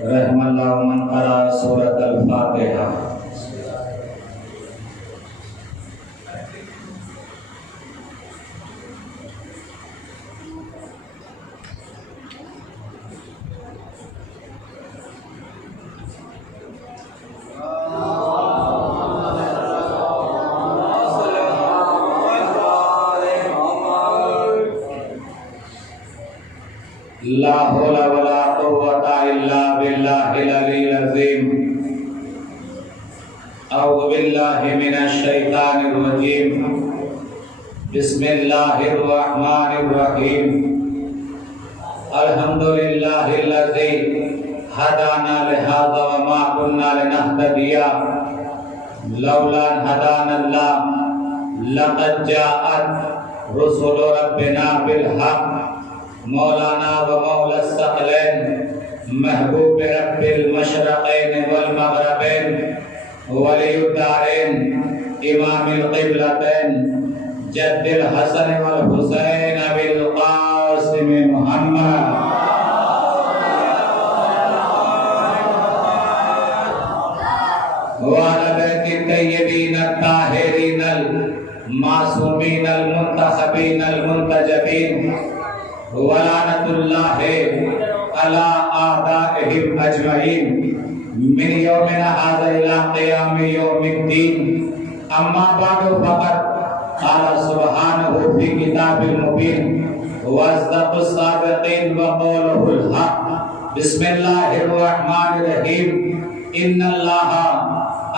रहमल्लाहु मन क़रा सूरतल फातिहा। ला हौला वला कुव्वता इल्ला बिल्लाहिल अलील अज़ीम। औज़ु बिल्लाहि मिनश शैतानिर रजीम। बिस्मिल्लाहिर रहमानिर रहीम। अल्हम्दुलिल्लाहिल्लज़ी हदाना लिहाज़ा व मा कुन्ना लिनहतदिया लौला अन हदानल्लाह। लक़द जाअत रुसुलु रब्बिना बिल हक़। मौलाना व मौला सकलैन महबूब रब्बिल मशरक़ैन वल मग़रिबैन वलियुद्दारैन इमामिल क़िबलतैन जद्दिल हसन वल हुसैन अबिल क़ासिम मुहम्मद व अला बैति तय्यबीन अत्ताहिरीन अल मासूमीन अल मुंतखबीन अल मुंतजबीन वलानतुल्लाहि अला आदाइहिम अजमईन मिन यौमिना हाज़ा इला क़ियाम यौमिद्दीन। अम्मा बअदु फ़क़द क़ाला सुब्हानहु फ़ी किताबिल मुबीन वअस्दक़ुस साबिक़ीन व क़ौलुहुल हक़। बिस्मिल्लाहिर रहमानिर रहीम। इन्नल्लाहा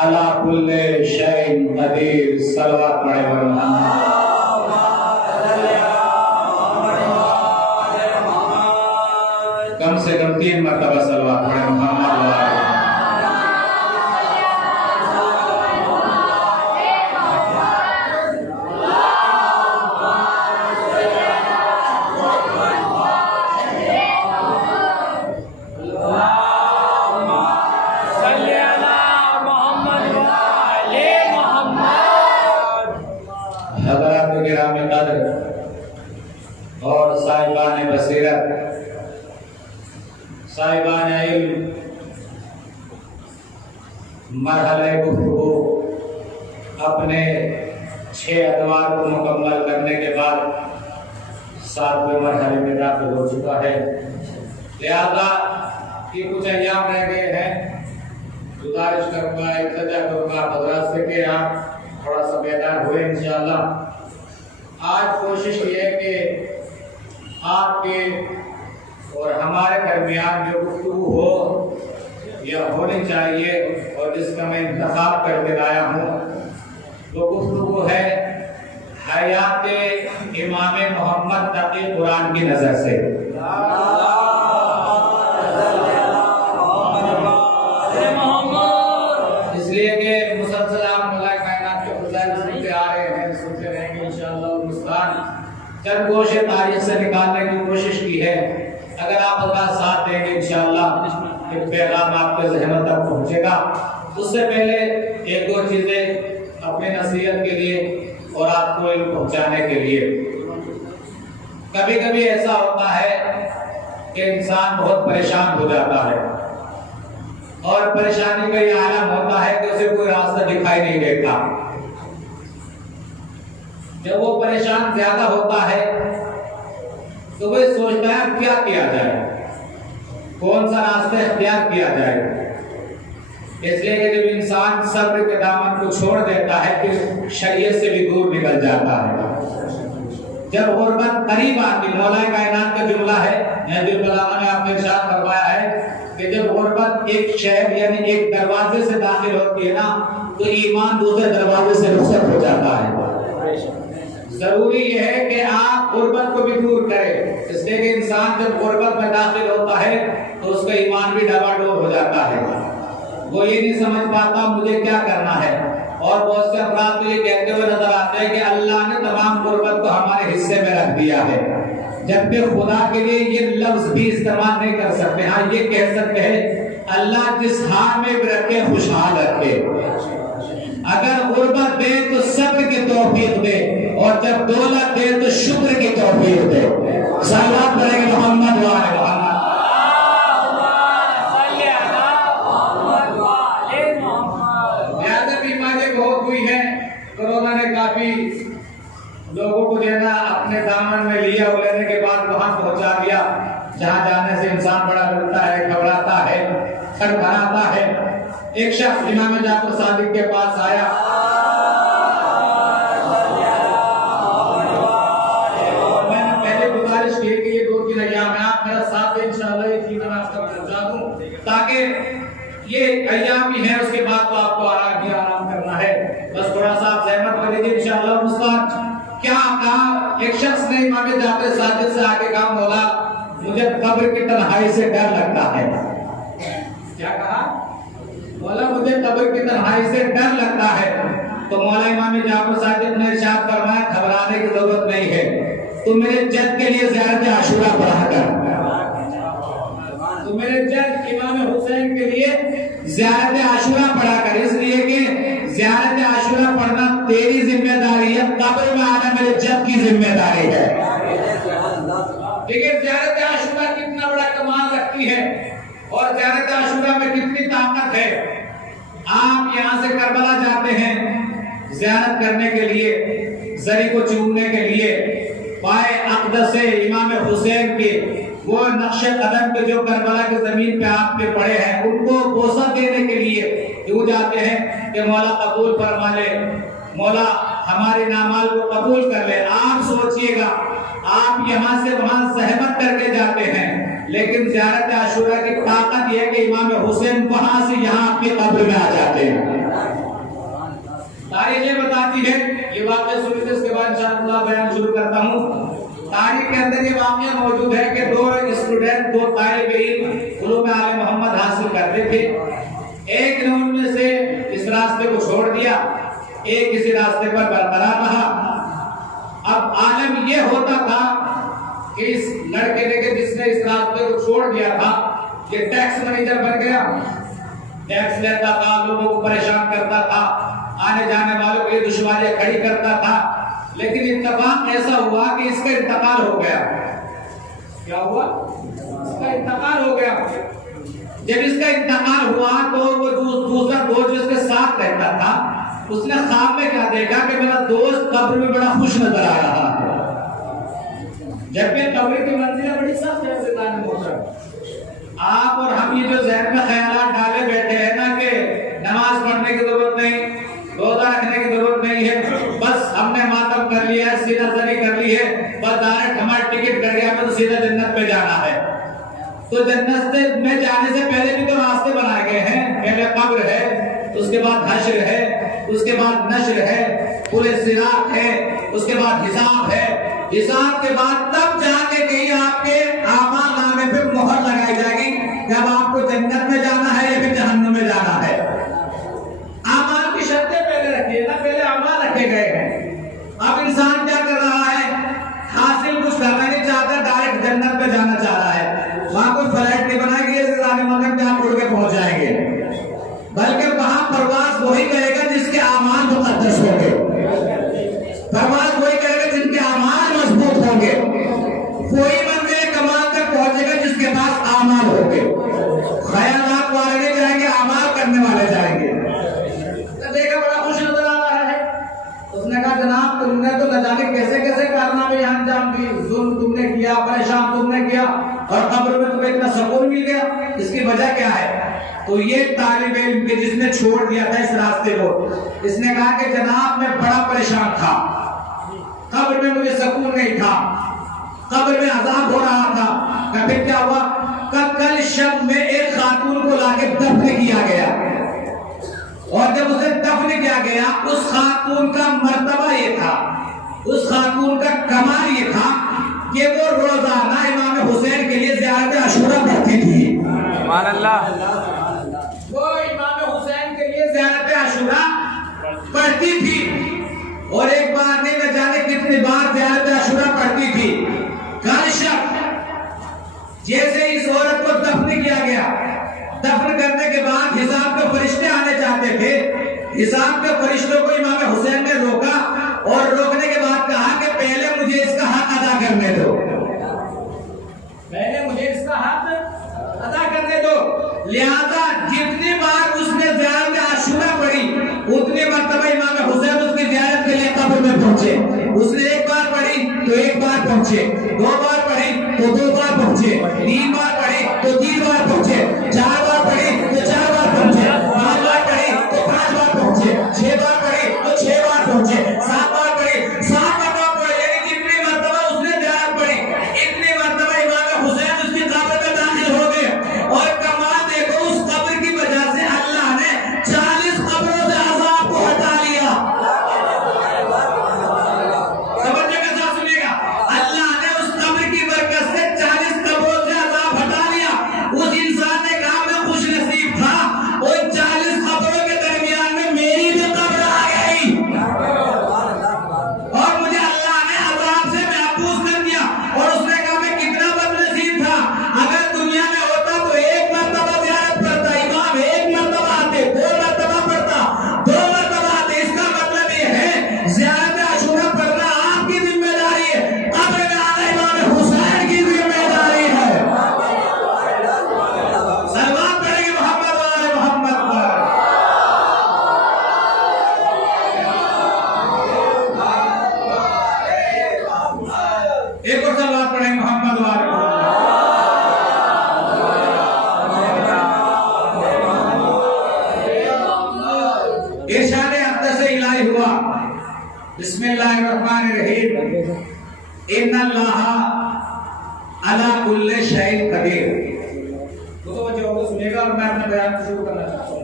अला कुल्लि शैइन क़दीर। सलवात पढ़े कम से कम 3 मरतबा सलवात पढ़े मोहम्मद। हज़रात गिरामी क़द्र और साहिबान बसीरत, साहिबान इल्म, मरहले गुफ्तगू अपने 6 अदवार को मुकम्मल करने के बाद 7वें मरहले में दाखिल हो चुका है। लिहाजा कि कुछ अय्याम रह गए हैं। गुजारिश करूँगा, इल्तिजा करूँगा हज़रात से कि आप थोड़ा सा बेदार हुए इंशाअल्लाह। आज कोशिश ये है कि आपके और हमारे दरमियान जो गुफ्तगू हो या होनी चाहिए और जिसका मैं इंतखाब करके लाया हूँ वो गुफ्तगू है हयात इमाम मोहम्मद तक़ी कुरान की नज़र से। इसलिए कि मुसलसल आप मौला कायनात के फज़ाइल सुनते आ रहे हैं, सुनते रहेंगे इंशाअल्लाह। मुस्तान चंद गोशे तारीख से निकालने की कोशिश की है। अगर आप अल्लाह साथ देंगे इंशाअल्लाह एक पैगाम आपके ज़हन तक पहुँचेगा। उससे पहले 1-2 चीज़ें अपनी नसीहत के लिए और आपको इल्म पहुँचाने के लिए। कभी कभी ऐसा होता है कि इंसान बहुत परेशान हो जाता है और परेशानी का ये आलम होता है कि उसे कोई रास्ता दिखाई नहीं देता। जब वो परेशान ज्यादा होता है तो वह सोचता है क्या किया जाए, कौन सा रास्ता इख्तियार किया जाए। इसलिए कि जब इंसान सब्र के दामन को छोड़ देता है फिर शरीयत से भी दूर निकल जाता है। जब गुर्बत करीब आती, मौला कायनात का जुमला है, नहजुल बलागा में आपने इरशाद फरमाया है कि जब गुर्बत एक शहर यानी एक दरवाजे से दाखिल होती है ना तो ईमान दूसरे दरवाजे से रुखसत हो जाता है। जरूरी यह है कि आप गुर्बत को भी दूर करें। इसलिए कि इंसान जब गुर्बत में दाखिल होता है तो उसका ईमान भी डबाडोल हो जाता है। वो ये नहीं समझ पाता मुझे क्या करना है। और बहुत से अफराद तो ये कहते हुए नजर आते हैं कि अल्लाह ने तमाम गुर्बत को हमारे हिस्से में रख दिया है, जबकि खुदा के लिए ये लफ्ज भी इस्तेमाल नहीं कर सकते। हाँ ये कह सकते हैं अल्लाह जिस हाल में भी रखे खुशहाल रखे। अगर गुर्बत दे तो सब्र के तौर तौफीक दे, और जब दौलत दे तो शुक्र की तौफीक दे। सल्लल्लाहु अलैहि मोहम्मद व आले मोहम्मद। बीमारी बहुत हुई है, कोरोना ने काफी लोगों को देना अपने दामन में लिया और लेने के बाद वहां पहुंचा दिया जहां जाने से इंसान बड़ा डरता है, घबराता है, खड़खड़ाता है। एक शख्स इमाम जाफर सादिक के पास आया, मैंने पहले गुजारिश की कि ये 2-3 अय्याम में आप मेरा साथ दें, इंशाअल्लाह ये चीज़ मैं आप तक पहुंचा दूं, ताकि ये अय्याम ही है, उसके बाद तो आपको आराम करना है। बस थोड़ा सा आप सहमत कर लीजिए इंशाअल्लाह। मुस्ताद क्या कहा, एक शख्स ने इमाम जाफर सादिक से आके कहा, मौला मुझे कब्र की तन्हाई से डर लगता है। क्या कहा? मौला मुझे कब्र की तन्हाई से डर लगता है। तो मौला इमाम जाफर सादिक ने इरशाद फरमाया, घबराने की जरूरत नहीं है, तू मेरे जद के लिए ज़ियारत आशूरा पढ़ा कर। तो मेरे जद इमाम हुसैन के लिए ज़ियारत आशूरा पढ़ा कर, इसलिए कि ज़ियारत आशूरा पढ़ना तेरी जिम्मेदारी है, कब्र में आना मेरे जद की जिम्मेदारी है। देखिए ज़ियारत आशूरा कितना बड़ा कमाल रखती है और ज़ियारत आशूरा में कितनी ताकत है। आप यहाँ से करबला जाते हैं ज़ियारत करने के लिए, जरी को चूमने के लिए, पाए अक़दस से इमाम हुसैन के वो नक्शे कदम पे जो करबला की जमीन पे आपके पड़े हैं, उनको बोसा देने के लिए क्यों जाते हैं कि मौला कबूल फरमा ले, मौला हमारे नामाल को कबूल कर ले। आप सोचिएगा, आप यहाँ से वहां सहमत करके जाते हैं, लेकिन ज़ियारत आशूरा की ताकत यह है कि इमाम हुसैन वहां से यहाँ अपनी कब्र में आ जाते हैं। तारीख ये बताती है, ये वाक़या सुनिए, इसके बाद इंशाअल्लाह बयान शुरू करता हूँ। तारीख के अंदर ये वाक़या मौजूद है कि 2 स्टूडेंट, 2 तालिब इल्म उलूम आले मोहम्मद हासिल करते थे। एक ने उनमें से इस रास्ते को छोड़ दिया, एक इसी रास्ते पर बरकरार रहा। अब आलम ये होता था कि इस लड़के ने के जिसने इस रास्ते को छोड़ दिया था, ये टैक्स मैनेजर बन गया, टैक्स लेता था, लोगों को परेशान करता था, आने जाने वालों के लिए दुश्वारियां खड़ी करता था। लेकिन इत्तफाक ऐसा हुआ कि इसका इंतकाल हो गया। क्या हुआ? इसका इंतकाल हो गया। जब इसका इंतकाल हुआ तो वो दूसरा दोस्त जो इसके साथ रहता था, उसने ख्वाब में क्या देखा कि मेरा दोस्त कब्र में बड़ा खुश नजर आ रहा है। जबकि कब्र की मंजिल बड़ी सख्त है। आप और हम ये जो ज़हन में ख्यालात डाले बैठे हैं ना कि नमाज पढ़ने की जरूरत नहीं, रोजा रखने की जरूरत नहीं है, बस हमने मातम कर लिया है, सीधा सरी कर ली है, बस डायरेक्ट हमारा टिकट कट गया, हमें तो सीधा जन्नत पे जाना है। तो जन्नत में जाने से पहले भी तो रास्ते बनाए गए हैं। पहले कब्र है, उसके बाद हश्र है, उसके बाद नश्र है, पूरे सिरात है, उसके बाद हिसाब है, हिसाब के बाद तब जाके कहीं आपके आमाल नामे पे मोहर लगाई जाएगी कि अब आपको जन्नत में जाना है या फिर जहन्नुम में जाना है। आमाल की शर्तें पहले रखिए ना, पहले आमाल रखे गए हैं। अब इंसान क्या कर रहा है, हासिल कुछ करना नहीं चाहता, डायरेक्ट जन्नत पे जाना चाह रहा है। वहां कोई फ्लाइट नहीं बनाएगी आप उड़ के पहुंच जाएंगे, बल्कि वहां प्रवास वही करेगा जिसके आमाल मुकद्दस होंगे, प्रवास वही करेगा जिनके आमाल मजबूत होंगे, कोई मंजिल कमाल तक पहुंचेगा जिसके पास आमाल होंगे। ख्यालात वाले नहीं जाएंगे, आमाल करने वाले जाएंगे। तो देखा बड़ा खुश नजर आ रहा है। उसने कहा जनाब तुमने तो न जाने कैसे कैसे कारनामे अंजाम दी, जुल्म तुमने किया, परेशान तुमने किया, और कब्र में तुम्हें इतना सुकून मिल गया, इसकी वजह क्या है? तो ये तालिब इल्म के जिसने छोड़ दिया था इस रास्ते को, इसने कहा कि जनाब मैं बड़ा परेशान था, कब्र में मुझे सुकून नहीं था, कब्र में अजाब हो रहा था। फिर क्या हुआ? कल शब में एक खातून को लाके दफन किया गया, और जब उसे दफन किया गया उस खातून का मर्तबा ये था, उस खातून का कमाल ये था कि वो रोजाना इमाम हुसैन के लिए ज़ियारत आशूरा पढ़ती थी। सुभान अल्लाह। वो इमाम हुसैन के लिए ज़ियारत आशूरा पढ़ती थी, और एक बार नहीं न जाने कितनी बार ज़ियारत आशूरा पढ़ती थी। कल शब जैसे इस औरत को दफन किया गया, दफन करने के बाद हिसाब के फरिश्ते आने चाहते थे, हिसाब के फरिश्तों को इमाम हुसैन ने रोका, और पहुंचे, 2 बार पढ़े तो 2 बार पहुंचे, 3 बार पढ़े तो 3 बार पहुंचे, 4 बार पढ़े तो 4 बार पहुंचे, 5 बार पढ़े तो 5 बार पहुंचे, 6 बार पढ़े तो 6 बार पहुंचे, 7 बार पढ़े 7 मरतबा पढ़े। यानी जितनी मरतबा उसने ज़ियारत पढ़ी इतनी मरतबा इमाम हुसैन उसकी कब्र में दाखिल हो गए। और कमाल देखो, उस कब्र की वजह से अल्लाह ने 40 कब्रों से अज़ाब को हटा लिया। समझने के साथ सुनिएगा, अल्लाह ने उस कब्र की बरकत से 40 कब्रों से अज़ाब हटा लिया। उस इंसान ने कहा मैं खुश नसीब था, उन 40 कब्रों के दरमियान में मेरी भी कब्र आ गई और मुझे अल्लाह ने अज़ाब से महफूज कर दिया। और उसने कहा मैं कितना बदनसीब था, अगर दुनिया में होता तो 1 मरतबा ज़ियारत करता, इमाम 1 मरतबा आते, 2 मरतबा पढ़ता, 2 मरतबा आते। इसका मतलब ये है ज़ियारत अशूरा पढ़ना आपकी जिम्मेदारी है, कब्र में आना इमाम हुसैन की जिम्मेदारी है। सलवात पढ़ेंगे मोहम्मद वाले मोहम्मद पर। एक और सलवात पढ़ेंगे मोहम्मद वाले मोहम्मद। इरशाद अक़दस से इलाही हुआ, बिस्मिल्लाहिर्रहमानिर्रहीम, इन्नल्लाह अला कुल्लि शैइन कदीर। तो बच्चे और सुनिएगा और मैं अपना बयान शुरू करना चाहता हूँ।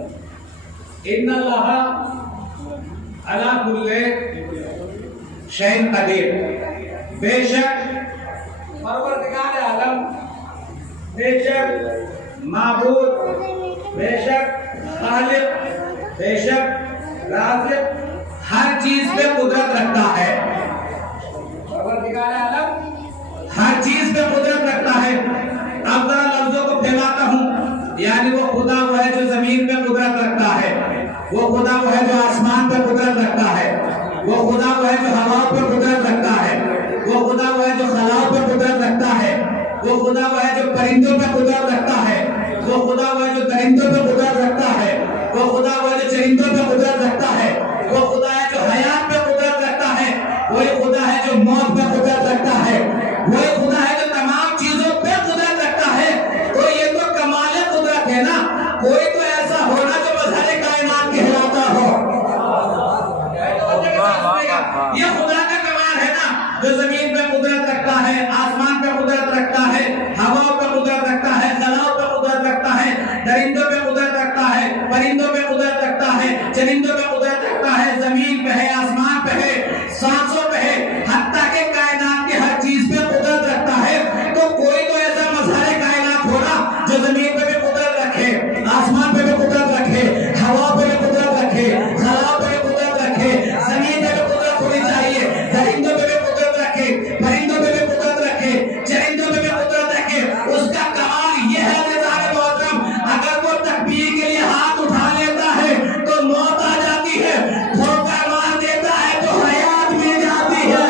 इन्नल्लाह अला कुल्लि शैइन कदीर, बेशक परवरदिगार आलम, बेशक माबूद, बेशक खालिक, बेशक राज़िक हर चीज पे कुदरत रखता है। परवरदिगार आलम हर चीज पे कुदरत रखता है। अब जरा लफ्जों को फैलाता हूँ, यानी वो खुदा वो है जो जमीन पे कुदरत रखता है, वो खुदा वो है जो आसमान पे कुदरत रखता है, वो खुदा वो है जो हवाओं पे कुदरत रखता है, वो खुदा वो है जो खलाओं पे कुदरत रखता है, वो खुदा वो है जो परिंदों पे कुदरत रखता है, वो खुदा वो है जो दरिंदों पे कुदरत रखता है, वो खुदा वो है जो चरिंदों पे कुदरत रखता है, वो खुदा है जो हयात पे कुदरत रखता है, वही खुदा है जो मौत पे कुदरत रखता है, वही खुदा है जो तमाम चीजों पे कुदरत रखता है। तो ये तो कमाल कुदरत है ना। कोई तो ऐसा होना जो मज़हर कायनात कहलाता हो। ये खुदा का कमाल है ना, जो जमीन पे कुदरत रखता है, आसमान पे कुदरत रखता है, हवाओं पे कुदरत रखता है, खलाओं पे कुदरत रखता है, दरिंदों पे कुदरत रखता है, परिंदों पे कुदरत रखता है, चरिंदों पे कुदरत रखता है, जमीन पे है, आसमान पे है, सांसों पे है, हत्ता के कायनात के हर चीज पे कुदरत रखता है। तो कोई तो ऐसा मज़हर कायनात होना जो जमीन पे भी कुदरत रखे, आसमान पे भी कुदरत रखे, हवा पे भी कुदरत रखे, खलाओं पे भी कुदरत रखे, जमीन पे भी कुदरत होनी चाहिए, दरिंदों पे भी कुदरत रखे, परिंदों पे भी कुदरत रखे, चरिंदों पे भी कुदरत रखे। उसका कमाल यह है निज़ारे मोहतरम, अगर वो तकबीर के लिए हाथ उठा लेता है तो मौत आ जाती है, धोखा मार देता है तो हयात मिल जाती है।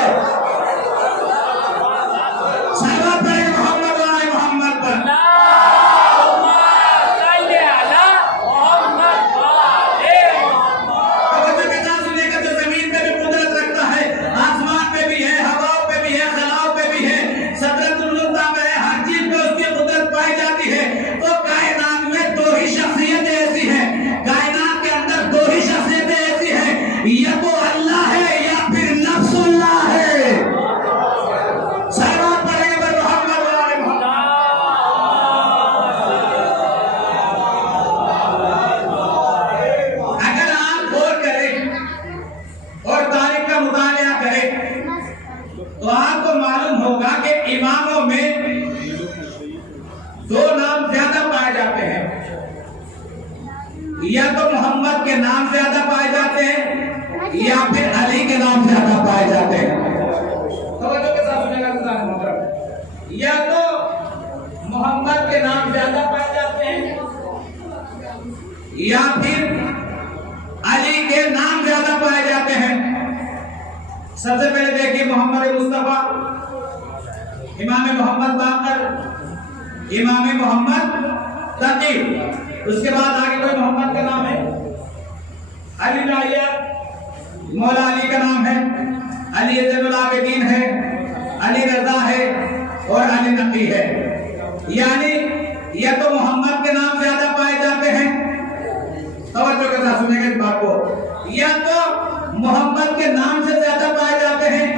सलवात पढ़ें मोहम्मद वाले मोहम्मद पर। तवज्जो के साथ सुनिएगा, जो जमीन पे भी कुदरत रखता है, आसमान पे भी है, हवाओं पे भी है, खलाओं पे भी है, सदरतुल्लुत्ता में है, हर चीज पे उसकी कुदरत पाई जाती है। तो कायनात में 2 ही शख्सियतें ऐसी हैं, कायनात के अंदर 2 ही शख्सियतें ऐसी हैं, या तो अल्लाह है या फिर नफ्सुल्लाह है। सलवात पढ़ेंगे पर मोहम्मद वाले मोहम्मद। अगर आप गौर करें और तारीख का मुतालिया करें तो आपको मालूम होगा कि इमामों में 2 नाम ज्यादा पाए जाते हैं, या तो मोहम्मद के नाम ज्यादा पाए जाते हैं या फिर अली के नाम ज्यादा पाए जाते हैं। तवज्जो के साथ सुनिएगा गुज़ार मोहतरम, या तो मोहम्मद के नाम ज्यादा पाए जाते हैं या फिर अली के नाम ज्यादा पाए जाते हैं। सबसे पहले देखिए मोहम्मद मुस्तफा, इमाम मोहम्मद बाकर, इमाम मोहम्मद तकी। उसके बाद आगे कोई मोहम्मद का नाम है, अली लाहिया, मौला अली का नाम है, अली ज़ैनुल आबिदीन है, अली रजा है और अली नकी है। यानी या तो मोहम्मद के नाम ज्यादा पाए जाते हैं, तवज्जो के साथ सुनेंगे इस बात को, या तो मोहम्मद के नाम से ज्यादा पाए जाते हैं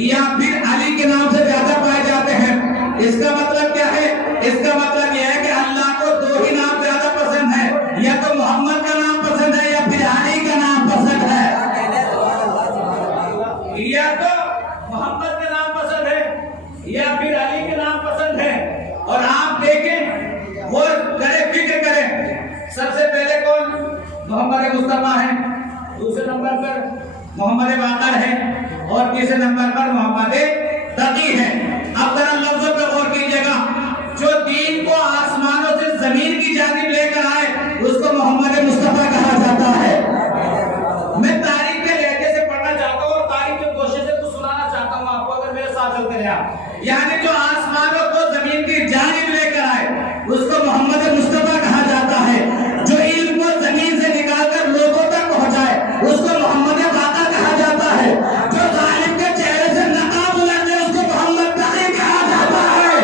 या फिर अली के नाम से ज्यादा पाए जाते हैं। इसका मतलब क्या है? इसका मतलब यह है कि अल्लाह को दो ही नाम ज्यादा पसंद है, या तो मोहम्मद का नाम पसंद है या फिर अली का नाम पसंद है। या तो मोहम्मद का नाम पसंद है या फिर अली के नाम पसंद है। और आप देखें और करें, फिक्र करें, सबसे पहले कौन? मोहम्मद मुस्तफा है, दूसरे नंबर पर मोहम्मद बाकर है और तीसरे नंबर पर मोहम्मद तकी है। अब जरा लफ्जों पर गौर कीजिएगा। जो दीन को आसमानों से जमीन की जानिब लेकर आए उसको मोहम्मद मुस्तफा कहा जाता है। मैं तारीख के लहजे से पढ़ना चाहता हूँ और तारीख के गोशे से कुछ सुनाना चाहता हूँ आपको, अगर मेरे साथ चलते रहे आप। यानी जो आसमानों को जमीन की जानिब लेकर आए उसको मोहम्मद मुस्तफा कहा जाता है। जो इल्म को जमीन से निकालकर लोगों तक पहुंचाए उसको मोहम्मद बाकर कहा जाता है। जो जालिम के चेहरे से नकाब उलट जाए उसको मोहम्मद तकी कहा जाता है।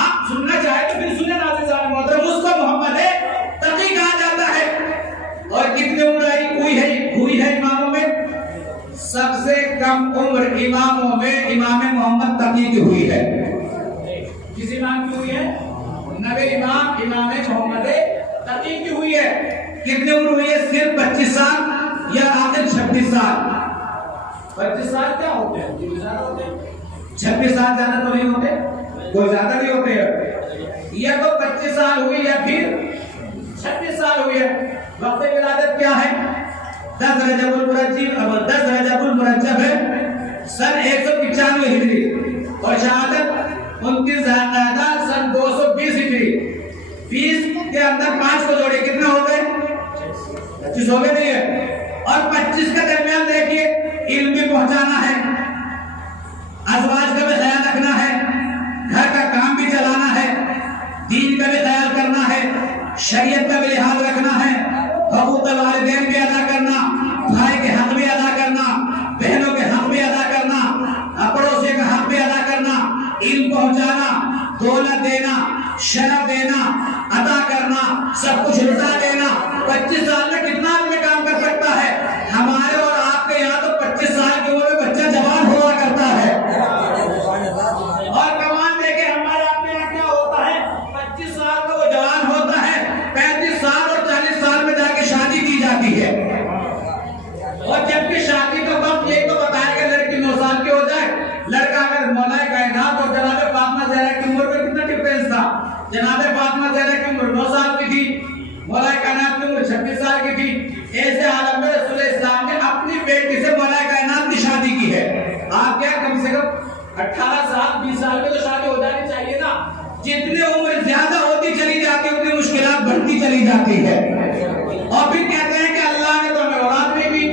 आप सुनना चाहे तो फिर सुने नाज़िर मोहतरम, उसको मोहम्मद तकी कहा जाता है। और कितनी उम्र हुई है इमामों में? सबसे कम उम्र इमामों में इमाम मोहम्मद तकी की हुई है। किस इमाम की हुई है? नबी इमाम इमाम मोहम्मद तकी की हुई है। कितनी उम्र हुई है? सिर्फ 25 साल या आखिर 26 साल। 25 साल क्या होते हैं? 26 साल ज्यादा तो नहीं होते, कोई ज्यादा नहीं होते। या तो 25 साल हुई या फिर 26 साल हुई है। वक्त विलादत क्या है? 10 रजबुल मुरज्जब है सन 195 हिजरी और शहादत 29 ज़ुल्क़ादा सन 220 हिजरी। 20 के अंदर 5 को जोड़े कितना हो गए? 25 हो गए नहीं है। और 25 के दरमियान देखिए, इल्म भी पहुंचाना है, अज़वाज का भी ख्याल रखना है, घर का काम भी चलाना है, दीन का भी ख्याल करना है, शरीयत का भी लिहाज रखना है, हक़ूक़ुल वालिदैन भी अदा करना, भाई के हक भी अदा करना, बहनों के हक भी अदा करना, पड़ोसी का हक भी अदा करना, इल्म पहुंचाना, दौलत देना, शरफ देना, अदा करना, सब कुछ रुज़ा देना। 25 साल में कितना आदमी काम कर सकता है? हमारे और आपके यहाँ तो 25 साल की उम्र में बच्चा जवान हुआ करता है। और कमाल देखे हमारे आपके यहाँ क्या होता है? 25 साल का वो जवान होता है, 35 साल और 40 साल में जाके शादी की जाती है। और जबकि शादी का वक्त ये तो बताया कि लड़की 9 साल की हो जाए, लड़का अगर मौलाए कायनात और जनाब फातिमा ज़हरा की उम्र में कितना डिफरेंस था? जनाब फातिमा ज़हरा की उम्र 9 साल की थी, मौलाए कायनात की उम्र 26 साल की थी। ऐसे हालत में रसूल इस्लाम ने अपनी बेटी से मौलाए कायनात की शादी की है। आप क्या कम से कम 18 साल 20 साल में तो शादी हो जानी चाहिए ना। जितनी उम्र ज्यादा होती चली जाती है उतनी मुश्किलात बढ़ती चली जाती है। और फिर कहते हैं कि अल्लाह ने तो हमें औलाद नहीं दी,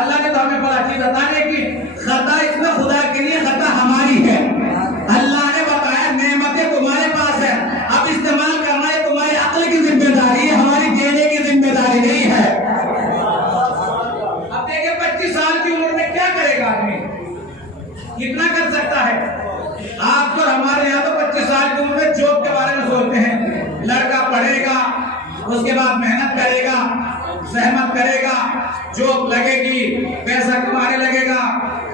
अल्लाह ने तो हमें बड़ा चीज अता नहीं की। खता इसमें खुदा के लिए खता हमारी है। अल्लाह ने बताया नेमतें तुम्हारे पास है, अब इस्तेमाल करना है तुम्हारी अक्ल की जिम्मेदारी है, हमारी देने की जिम्मेदारी नहीं है। अब देखिए 25 साल की उम्र में क्या करेगा आदमी? कितना कर सकता है? आप तो हमारे यहाँ तो 25 साल की उम्र में जॉब के बारे में सोचते हैं। लड़का पढ़ेगा, उसके बाद मेहनत करेगा, सहमत करेगा, जॉब लगेगी, पैसा कमाने लगेगा,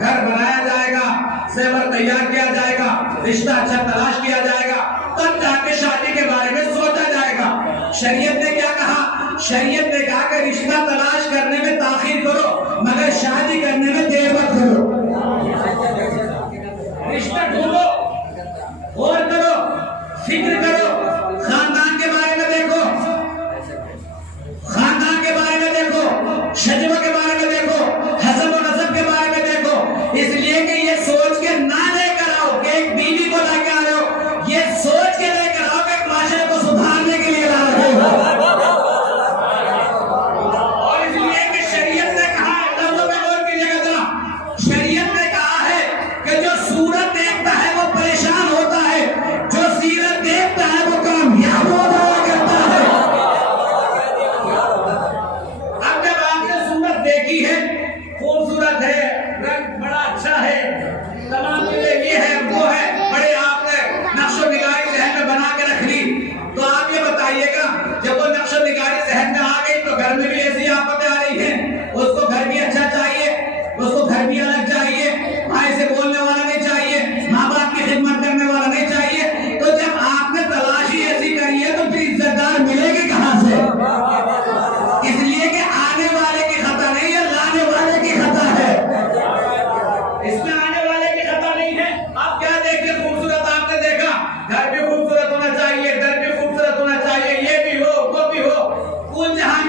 घर बनाया जाएगा, सेवर तैयार किया जाएगा, रिश्ता अच्छा तलाश किया जाएगा, तब जाके शादी के बारे में सोचा जाएगा। शरीयत ने क्या कहा? शरीयत ने कहा कि रिश्ता तलाश करने में ताखीर करो मगर शादी करने में देर मत करो। रिश्ता ढूंढो, गौर करो, फिक्र करो, खानदान के बारे में देखो, खानदान के बारे में देखो, शजवा के बारे में देखो, हसब और नसब के बारे में देखो। इसलिए कि ये सोच के ना लेकर आओ कि एक बीवी को लेकर आ रहे हो, ये सोच के लेकर आओ कि माशरे को सुधारने के लिए ला रहे हो। और इसलिए कि शरीयत ने कहा है, लफ्ज़ों में गौर कीजिएगा जरा, शरीयत ने कहा है कि जो सूरत देखता है वो परेशान होता है, जो सीरत देखता है वो कामयाब हो जाया करता है।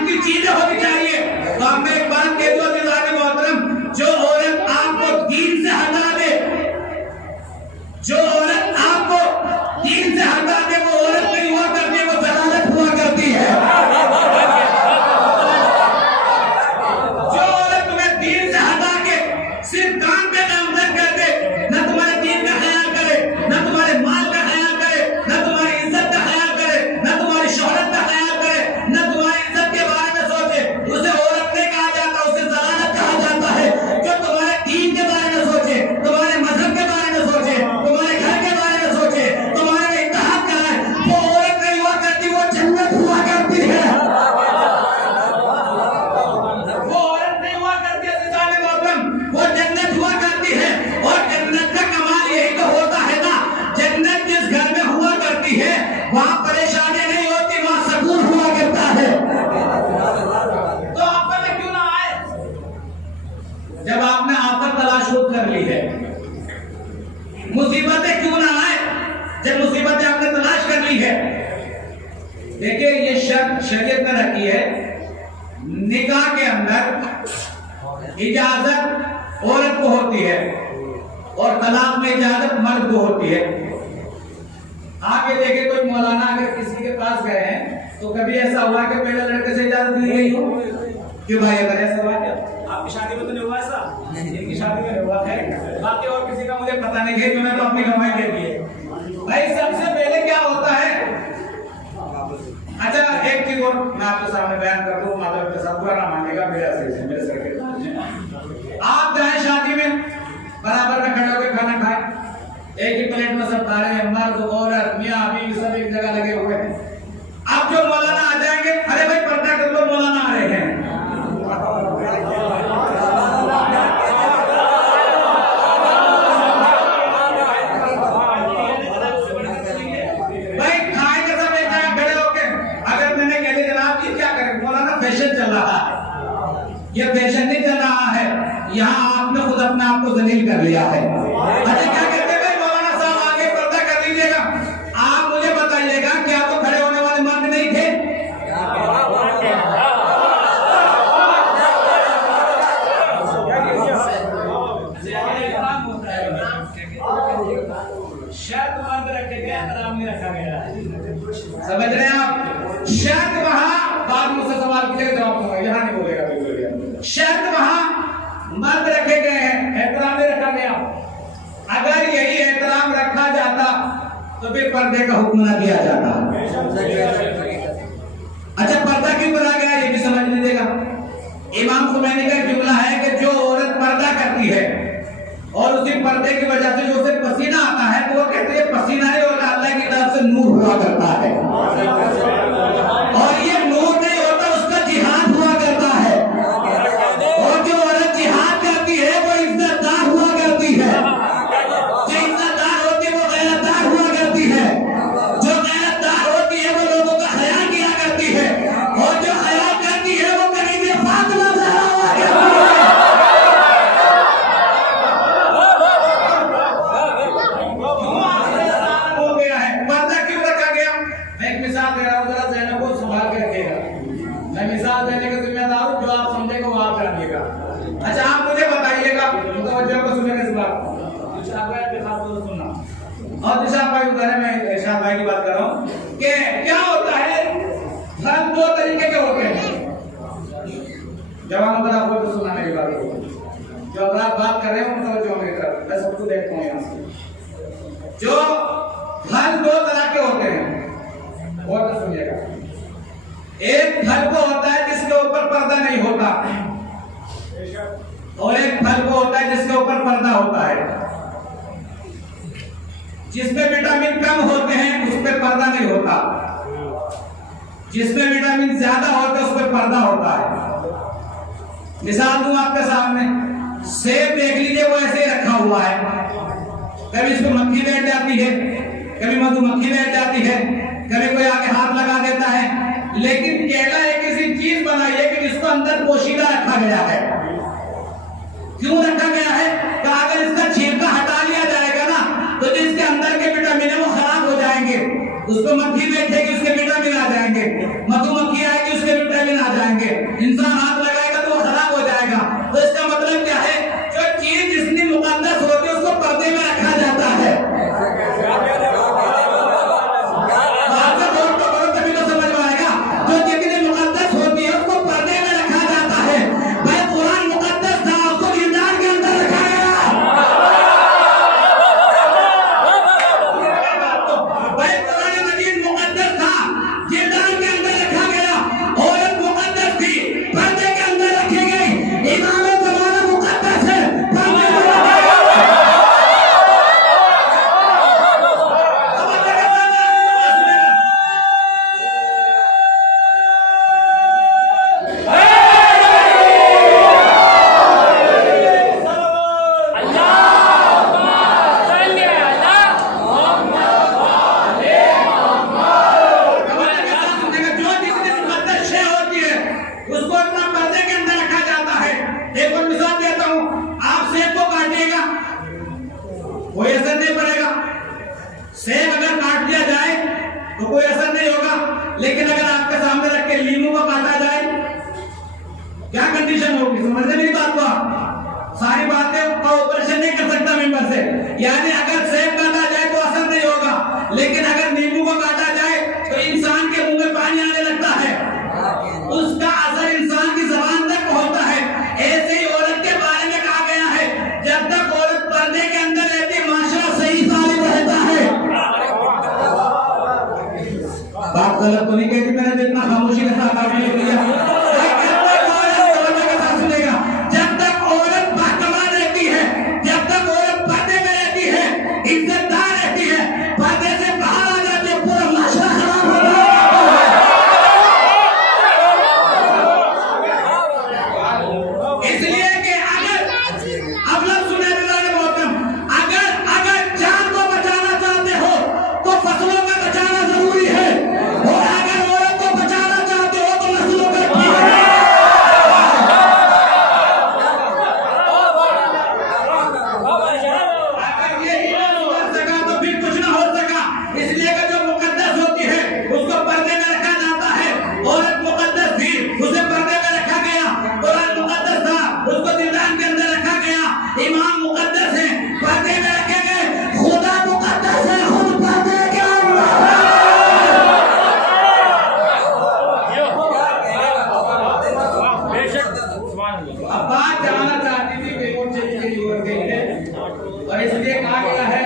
की चीजें होनी चाहिए। तो अब मैं एक बात कह दूं अज़ीज़ान मोहतरम, जो औरत आपको दीन से हटा दे, जो औरत आपको दीन से हटा दे, वो औरत नहीं हुआ करती, वो जलालत हुआ करती है। जो औरत तुम्हें दीन से हटा के सिर्फ काम पे नामजद कर दे, न तुम्हारे दीन का ख्याल करे, न तुम्हारे माल का ख्याल करे, न तुम्हारी इज्जत का ख्याल करे, न तुम्हारी शोहरत का ख्याल करे, न तुम्हारी इज्जत के बारे में सोचे, उसे औरत नहीं कहा जाता, उसे जलालत कहा जाता है। जो तुम्हारे दीन के बारे में सोचे, तुम्हारे मजहब के बारे में सोचे, तुम्हारे घर के बारे में सोचे, तुम्हारे में इत्तेहाद कराए, वो औरत नहीं हुआ करती, वो जन्नत हुआ करती है। वो औरत नहीं हुआ करती अज़ीज़ान मोहतरम, वो जन्नत हुआ करती है। और जन्नत का कमाल यही तो होता है ना, जन्नत जिस घर में हुआ करती है वहां परेशानी नहीं होती, वहां सुकून हुआ करता है। तो आपका में क्यों ना आए? जब आपने आफत तलाश खुद कर ली है, मुसीबतें क्यों ना आए जब मुसीबतें आपने तलाश कर ली है? देखिए ये शर्त शरीयत ने रखी है, निकाह के अंदर इजाजत औरत को होती है और तलाक में इजाजत मर्द को होती है। आगे देखे कोई मौलाना अगर किसी के पास गए हैं तो कभी ऐसा हुआ कि पहले लड़के से इजाजत ली गई हो कि भाई अगर ऐसा हुआ क्या आपकी शादी में तो नहीं हुआ ऐसा? इनकी शादी में नहीं हुआ है, बाकी और किसी का मुझे पता नहीं है, मैंने तो अपनी कमाई के लिए। भाई सबसे पहले क्या होता है? अच्छा एक चीज और मैं आपके सामने बयान कर दूं, मतलब के साथ बुरा ना मानिएगा, मेरे सर के आप जाए शादी में बराबर में खड़े होकर खाना खाए, एक ही प्लेट में सब खा रहे हैं, मर्द औरत मियां बीवी सब एक जगह लगे हुए हैं। अब जो मौलाना आ जाएंगे, अरे भाई पर्दा कर लो, मौलाना आ रहे हैं। भाई खाएंगे सब एक जगह खड़े होके, अगर मैंने कह दिया जनाब ये क्या करें, मौलाना फैशन चल रहा है, ये फैशन नहीं चल रहा है, यहाँ आपने खुद अपने आप को जलील कर लिया है। अच्छा क्या कहते हैं भाई मौलाना साहब आगे पर्दा कर लीजिएगा, आप मुझे बताइएगा क्या वो खड़े होने वाले मर्द नहीं थे? शर्त मर्द रखे गए, आराम नहीं रखा गया, समझ रहे हैं आप? शर्त वहां बाद में उससे सवाल कीजिएगा, जवाब दूंगा, यहाँ नहीं बोलेगा बिल्कुल। शर्त वहां मर्द रखे गए हैं, एहतराम नहीं रखा गया। अगर यही एहतराम रखा जाता तो फिर पर्दे का हुक्म ना दिया जाता। अच्छा पर्दा क्यों करा गया ये भी समझ लीजिएगा। इमाम खुमैनी का जुमला है कि जो औरत पर्दा करती है और उसी पर्दे की वजह से जो उसे पसीना आता है, तो वो कहते हैं पसीना नहीं होता, अल्लाह की तरफ से नूर हुआ करता है, और ये नूर नहीं होता, उसका जिहाद हुआ करता है। और जो औरत जिहाद करती है वो इज्जतदार हुआ करती है, जो इज्जतदार होती है वो गैरतदार हुआ करती है, जो गैरतदार होती है वो लोगों का ख्याल किया करती है, और जो ख्याल करती है वो करीब फातिमा ज़हरा हुआ करती है। हो गया है पर्दा क्यों रखा गया? मैं एक मिसाल दे रहा हूँ, जरा ज़हन को संभाल के रखिएगा। मैं मिसाल देने का जिम्मेदार हूँ, जो आप समझेगा वो आप जानिएगा। अच्छा आप मुझे बताइएगा, मुतवज्जो को सुनने के बाद सुनना, और निशाद भाई उधर है, मैं निशाद भाई की बात कर रहा हूँ कि क्या होता है, फल दो तरीके के होते हैं। जवानों का आपको सुनना मेरी बात को, जो अगर आप बात कर रहे हो मुतवज्जो मेरी तरफ, मैं सबको देखता हूँ यहाँ से। जो फल दो तरह के होते हैं, और तो सुनिएगा। एक फल को होता है जिसके ऊपर पर्दा नहीं होता, और एक फल को होता है जिसके ऊपर पर्दा होता है। जिसमें विटामिन कम होते हैं उस पर पर्दा नहीं होता, जिसमें विटामिन ज्यादा होते हैं उस पर पर्दा होता है। मिसाल दूं आपके सामने, सेब देख लीजिए, वो ऐसे ही रखा हुआ है, कभी इस पर मक्खी बैठ जाती है, कभी मधुमक्खी बैठ जाती है, कभी कोई आगे हाथ लगा देता है। लेकिन केला एक ऐसी चीज बनाई है कि जिसको अंदर पोशीदा रखा गया है। क्यों रखा गया है? कि अगर इसका छिलका हटा लिया जाएगा ना, तो जिसके अंदर के विटामिन है वो खराब हो जाएंगे, उस पर मक्खी बैठेगी उसके विटामिन आ जाएंगे, मधुमक्खी आएगी उसके विटामिन आ जाएंगे, इंसान हाथ लगाएगा तो वो खराब हो जाएगा। तो इसका मतलब क्या है, जो चीज जितनी मुकद्दस होती है उसको पर्दे में रखा जाता है। तभी तो समझ में आएगा, जो जितनी मुकद्दस होती है उसको पर्दे में रखा जाता है। भाई कुरान मुकद्दस था, उसको जिंदान के अंदर रखा गया। भाई कुरान मजीद मुकद्दस था, जिंदान के अंदर रखा गया। औरत मुकद्दस थी, पर्दे के अंदर रखी गई। इमाम ज़माना मुकद्दस है, पर्दे में रखा गया। उसको अपना पर्दे के अंदर रखा जाता है। एक और मिसाल देता हूं, आप सेब को काटिएगा, कोई असर नहीं पड़ेगा। सेब अगर काट दिया जाए तो कोई असर नहीं होगा, लेकिन अगर आपके सामने रख के लीमू को काटा जाए, क्या कंडीशन होगी? समझने मेरी बात को आप? सारी बातें का ऑपरेशन नहीं कर सकता मेंबर से। यानी अगर सेब काटा जाए तो असर नहीं होगा, लेकिन अगर नींबू को काटा जाए तो इंसान के मुंह में पानी आने लगता है, उसका असर इंसान की जबान तक पहुंचता है। ऐसे ही औरत के बारे में कहा गया है, जब तक औरत पर्दे के अंदर रहती है माशरा सही सालिम रहता है। बात गलत तो नहीं कहती मैंने, जितना खामोशी के साथ आपने सुनिया। जब तक औरत बाकमा रहती है, जब तक औरत पर्दे में रहती है, इज्जतदार रहती है, पर्दे से बाहर आ जाती है, पूरा माशरा खराब हो जाता है। इसलिए कि अगर अब लोग सुने मोहतरम, अगर जान को बचाना चाहते हो तो फसलों का बचाना जरूरी है, और अगर औरत को बचाना चाहते हो तो नस्लों का अगर यही ना हो सका तो फिर कुछ ना हो सका। इसलिए कि जो मुकद्दस होती है उसको पर्दे में रखा जाता है। औरत मुकद्दस थी, उसे पर्दे में रखा गया। कुरान मुकद्दस था, उसको जिंदान के अंदर रखा गया। इमाम मुकद्दस है, पर्दे में रखे गए। खुदा मुकद्दस है, खुद पर्दे के अंदर। अब बात जानना चाहती थी, रिमोट चली गई और गई है, और इसलिए कहा गया है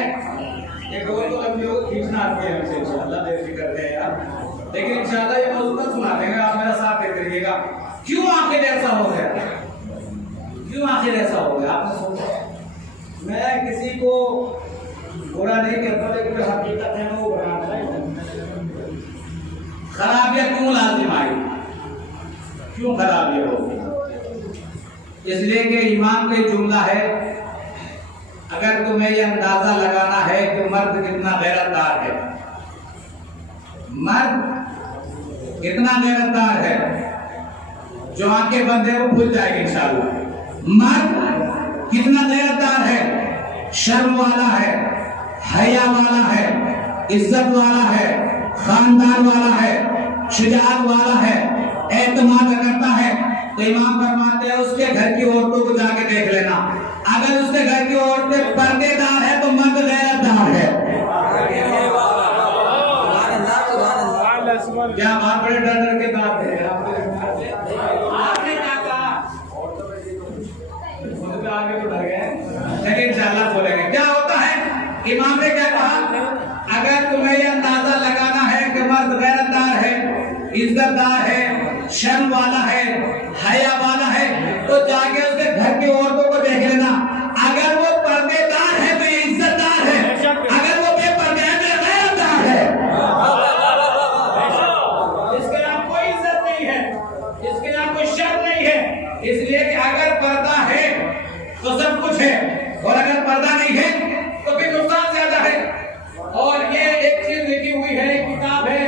कि डोर को लंबी हो खींचना आती है हमसे इंशाल्लाह, बेफिक्र रहे यार। लेकिन इंशाल्लाह ये मौजूद सुना देंगे, आप मेरा साथ देते रहिएगा। क्यों आखिर ऐसा हो गया, क्यों आखिर ऐसा हो गया? आपने सोचा, मैं किसी को बुरा नहीं कहता, लेकिन जो हकीकत है वो बनाना है। खराबियां क्यों लाजिम आई, क्यों खराबियां होगी? इसलिए कि ईमान का जुमला है, अगर तुम्हें यह अंदाजा लगाना है कि मर्द कितना गैरतदार है, मर्द कितना गैरतदार है, जो आंखें बंद है वो खुल जाएगी इंशाअल्लाह। मर्द कितना गैरतदार है, शर्म वाला है, हया वाला है, इज्जत वाला है, खानदान वाला है, शुजाअत वाला है, एतमाद करता है। तो इमाम फरमाते हैं उसके घर की औरतों को जाके देख लेना, अगर उसके घर की औरतें पर्देदार है तो मर्द गैरतदार है। क्या आप बड़े डर डर के बात है? आपने क्या कहा? आगे तो डर गए, लेकिन इंशाअल्लाह बोलेंगे। क्या होता है, इमाम ने क्या कहा, अगर तुम्हें यह अंदाजा लगाना है कि मर्द गैरतदार है, इज्जतदार है, शर्म वाला है, हया वाला है, तो जाके उसके घर की औरतों को देख लेना। अगर वो पर्देदार है तो ये इज्जतदार है, अगर वो बेपर्दे है तो ये गैरतदार है। इसके यहाँ कोई इज्जत नहीं है, इसके यहाँ कोई शर्म नहीं है। इसलिए कि अगर पर्दा है तो सब कुछ है, और अगर पर्दा नहीं है तो फिर नुकसान ज्यादा है। और ये एक चीज लिखी हुई है, किताब है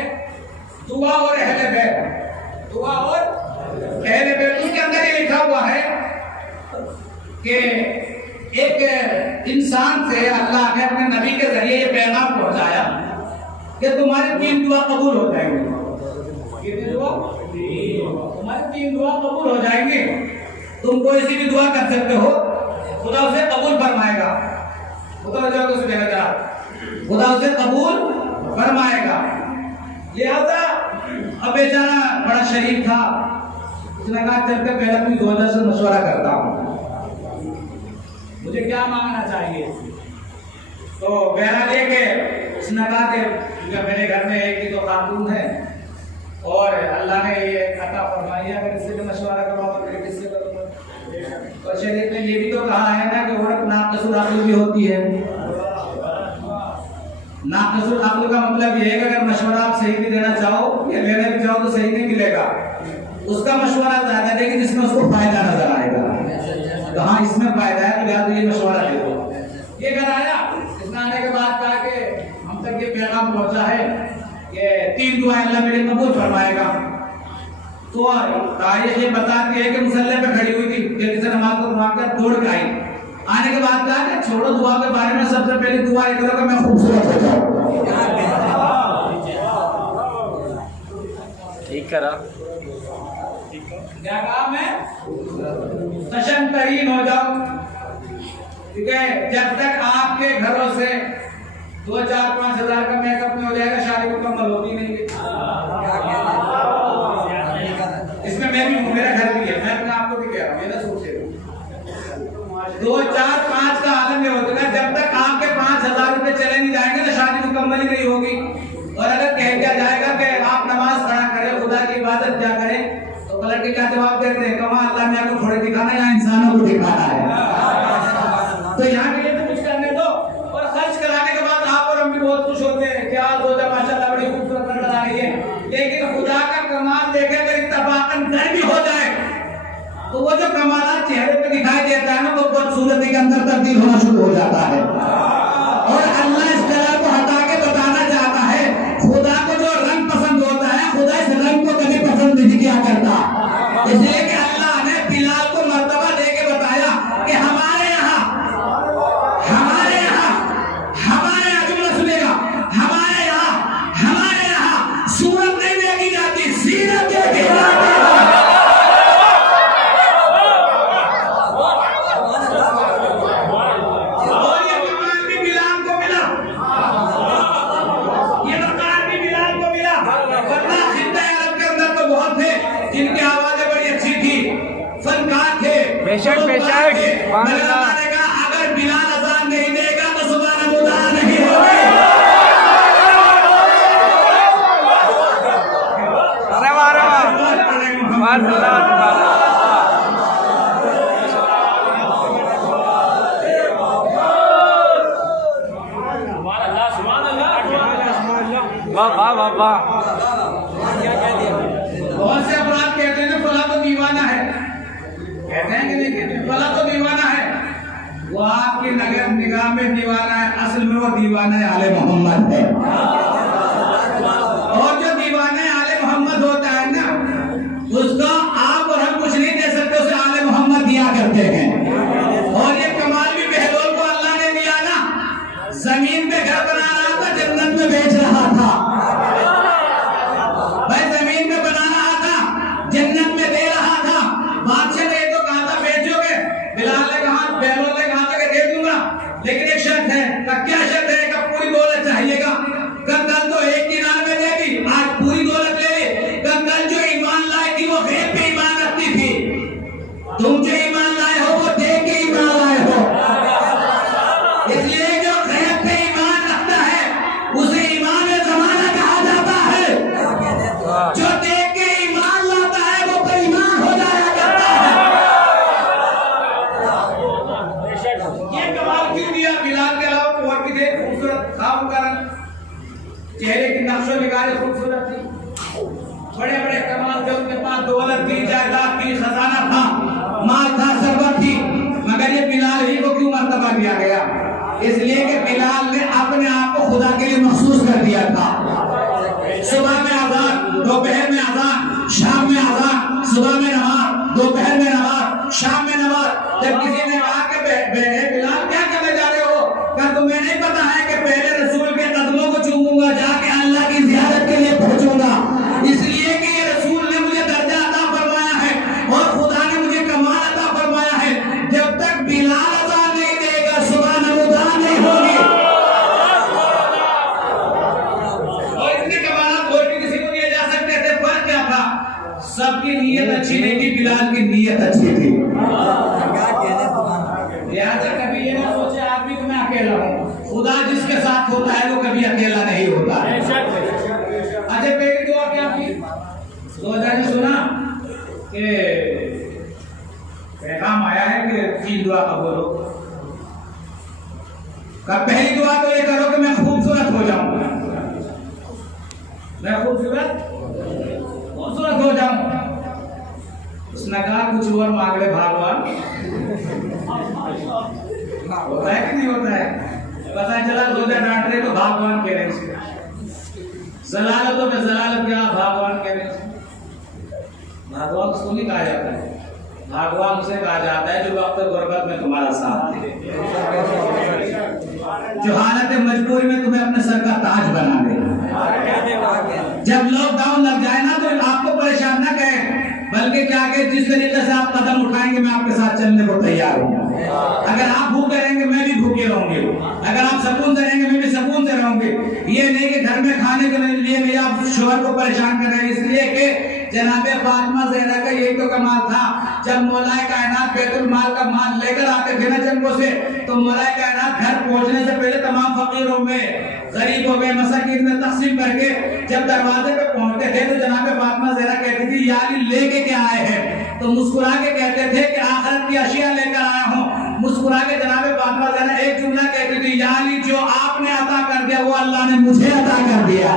दुआ और अहले बैत, दुआ और अहले बैत। उसके अंदर ये लिखा हुआ है कि एक इंसान से अल्लाह ने अपने नबी के जरिए ये पैगाम पहुंचाया कि तुम्हारी 3 दुआ कबूल हो जाएंगी। कितनी दुआ? तुम्हारी 3 दुआ कबूल हो जाएंगी। तुम कोई सी भी दुआ कर सकते हो, खुदा उसे कबूल फरमाएगा। खुदा उसे कबूल फरमाएगा। लिहाजा अब बेचारा बड़ा शरीफ था, उसने कहा चल के पहले अपनी जोजा से मशवरा करता हूँ, मुझे क्या मांगना चाहिए। तो बहरा लेके उसने कहा कि मेरे घर में एक ही तो खातून है और अल्लाह ने ये अता फरमाई है, अगर इससे मशवरा करो तो फिर किससे करूँगा। और शरीयत ने ये भी तो कहा है ना कि औरत नाक़िसुल अक़्ल भी होती है। नाक़िसुल अक़्ल का मतलब ये है कि अगर मशवरा आप सही भी देना चाहो या लेना भी चाहो तो सही नहीं मिलेगा। उसका मशवरा ज्यादा देगी जिसमें उसको फायदा नजर आएगा। तो हाँ, इसमें फायदा है तो या तो ये मशवरा दे दो। ये कराया, इसमें आने के बाद कहा कि हम तक ये पैगाम पहुंचा है कि 3 दुआएं अल्लाह मेरे कबूल फरमाएगा। तो तारीख ये बताती है कि मुसल्ले पे खड़ी हुई थी, जल्दी से नमाज को दुआ कर दौड़ के आई। आने के बाद कहा कि छोड़ो दुआ के बारे में, सबसे पहले दुआ ये करो कि मैं खूबसूरत हो जाऊं। ठीक करा, क्या कहा, मैं सशन तरीन हो जाऊं। ठीक है, जब तक आपके घरों से 2-4-5 हजार का मेकअप में हो जाएगा, शादी मुकम्मल होती नहीं है। इसमें मैं भी हूँ, मेरा घर भी है, मैं अपने आपको भी कह रहा हूँ, ये ना सोचे 2-4-5 का आलम ये होता है, जब तक आपके 5,000 रुपए चले नहीं जाएंगे तो शादी मुकम्मल ही नहीं होगी। और अगर कह दिया जाएगा कि आप नमाज खड़ा करें, खुदा की इबादत क्या करें, तो पलट के क्या जवाब देते हैं, कहाँ अल्लाह ने आपको थोड़े दिखाना है, यहाँ इंसानों को दिखाना है। तो यहाँ के लिए तो कुछ करने दो। और खर्च कराने के बाद आप और हम भी बहुत खुश होते हैं, क्या सोचा माशाल्लाह बड़ी खूबसूरत नजर आ रही है। लेकिन खुदा का कमाल देखे तो इत्तफाकन डर भी हो जाए तो वो जो कमाल चेहरे पे दिखाई देता है ना, वो बदसूरती के अंदर तब्दील होना शुरू हो जाता है। और अल्लाह इस जलाल को हटा के बताना चाहता है, खुदा को जो रंग पसंद होता है, खुदा इस रंग को कभी पसंद नहीं किया करता। इसलिए कि अल्लाह ने बिलाल को मर्तबा दे के बताया कि हमारे यहाँ जुमला सुनेगा, हमारे यहाँ सूरत नहीं देखी जाती, सीरत देखी जाती है। और ये कमाल भी बिलाल को मिला, ये मकान भी बिलाल को मिला। वरना खित्ते अरब के अंदर तो बहुत थे जिनकी आवाजें बड़ी अच्छी थी, फनकार थे, बेशक अल्लाह ने कहा अगर बिलाल अजान नहीं देगा तो सुबह मुदा नहीं होगी। अरे वाह वाह वाह वाह। बहुत से अपराध कहते हैं ना फला तो दीवाना है, कहते हैं कि नहीं कहते, फला तो दीवाना है। वो आपकी नगर निगाह में दीवाना है, असल में वो दीवाना है आले मोहम्मद है। और जो दीवाना आले मोहम्मद होता है ना, उसका आप और हम कुछ नहीं दे सकते, उसे आले मोहम्मद दिया करते हैं। और ये कमाल भी बहलोल को अल्लाह ने दिया ना, जमीन पे घर बना रहा था, जन्नत में बेच रहा था। भाई जमीन में बना रहा था, जन्नत में दे रहा था। बादशाह ने तो कहा था बेचोगे, बिलाल ने कहा, बहलोल ने कहा था कि दे दूंगा, लेकिन एक शर्त है। क्या शर्त है? कि पूरी दौलत चाहिएगा। कल तो 1 दिनार में देगी, आज पूरी दौलत ले ली। कल जो ईमान लाई थी वो गैब पे ईमान रखती थी, तुम जो ईमान लाए हो वो दे के ईमान लाए हो। इसलिए जो गैब पे ईमान रखता है उसे ईमान ज़माना कहा जाता है। जो दे के ईमान लाता है वो बेईमान हो जाया करता है। ये कमाल क्यों दिया? बिलाल के अलावा और भी थे खूबसूरत, था उनका रंग, चेहरे की नक्शो निगारें खूबसूरत थी, बड़े बड़े कमाल थे उनके पास, दौलत थी, जायदाद थी, खजाना था, माल था, सरबत थी। मगर ये बिलाल ही को क्यों मर्तबा दिया गया? इसलिए कि बिलाल ने अपने आप को खुदा के लिए महसूस कर दिया था। सुबह में अज़ान, दोपहर में अज़ान, शाम में अज़ान, सुबह में नमाज, दोपहर में नमाज, शाम में नमाज। जब किसी ने कहा कि बिलाल क्या करने जा रहे हो, क्या तुम्हें नहीं पता है कि पहले रसूल के कदमों को चूमूंगा, जाके अल्लाह की ज़ियारत के लिए पहुंचूंगा। इसलिए कि ये रसूल ने मुझे दर्जा अता फरमाया अच्छी नहीं थी, बिलाल की नीयत अच्छी थी। लिहाजा कभी ये ना सोचे आदमी कि मैं अकेला हूँ, खुदा जिसके साथ होता है वो कभी अकेला नहीं होता है। अच्छा पहली दुआ क्या की? रोजा ने सुना कि पैगाम आया है कि 3 दुआ कबूल हो। पहली दुआ तो ये करो कि मैं खूबसूरत हो जाऊं, मैं खूबसूरत हो जाऊं। उसने कहा कुछ और मांग ले भगवान। होता है कि नहीं होता है? पता चला रोजा डांट रहे तो भगवान कह रहे हैं, जलालतों में जलालत क्या भगवान कह रहे हैं। भगवान उसको नहीं कहा जाता है, भगवान उसे कहा जाता है जो वक्त गुर्बत में तुम्हारा साथ दे, जो हालत मजबूरी में तुम्हें अपने सर का ताज बना दे। जब लॉकडाउन लग जाए ना तो आपको परेशान ना कहे, बल्कि क्या कि जिस तरीके से आप कदम उठाएंगे मैं आपके साथ चलने को तैयार हूँ। अगर आप भूखे रहेंगे मैं भी भूखे रहूंगी, अगर आप सुकून से रहेंगे मैं भी सुकून से रहूंगी। ये नहीं कि घर में खाने के लिए नहीं आप शोहर को परेशान कर रहे हैं, इसलिए कि जनाबे फातिमा ज़हरा का यही तो कमाल था। जब मौलाए कायनात बैतुल माल का माल लेकर आते थे ना जंगों से, तो मौलाए कायनात घर पहुंचने से पहले तमाम फकीरों में, गरीबों में, मसाकिन में तकसीम करके जब दरवाजे पे पहुंचते थे तो जनाबे फातिमा ज़हरा कहती थी या अली लेके क्या आए हैं? तो मुस्कुरा के कहते थे कि आखिरत की अशिया लेकर आया हूँ। मुस्कुरा के जनाबे फातिमा ज़हरा एक जुमला कहती थी, या अली जो आपने अता कर दिया वो अल्लाह ने मुझे अता कर दिया।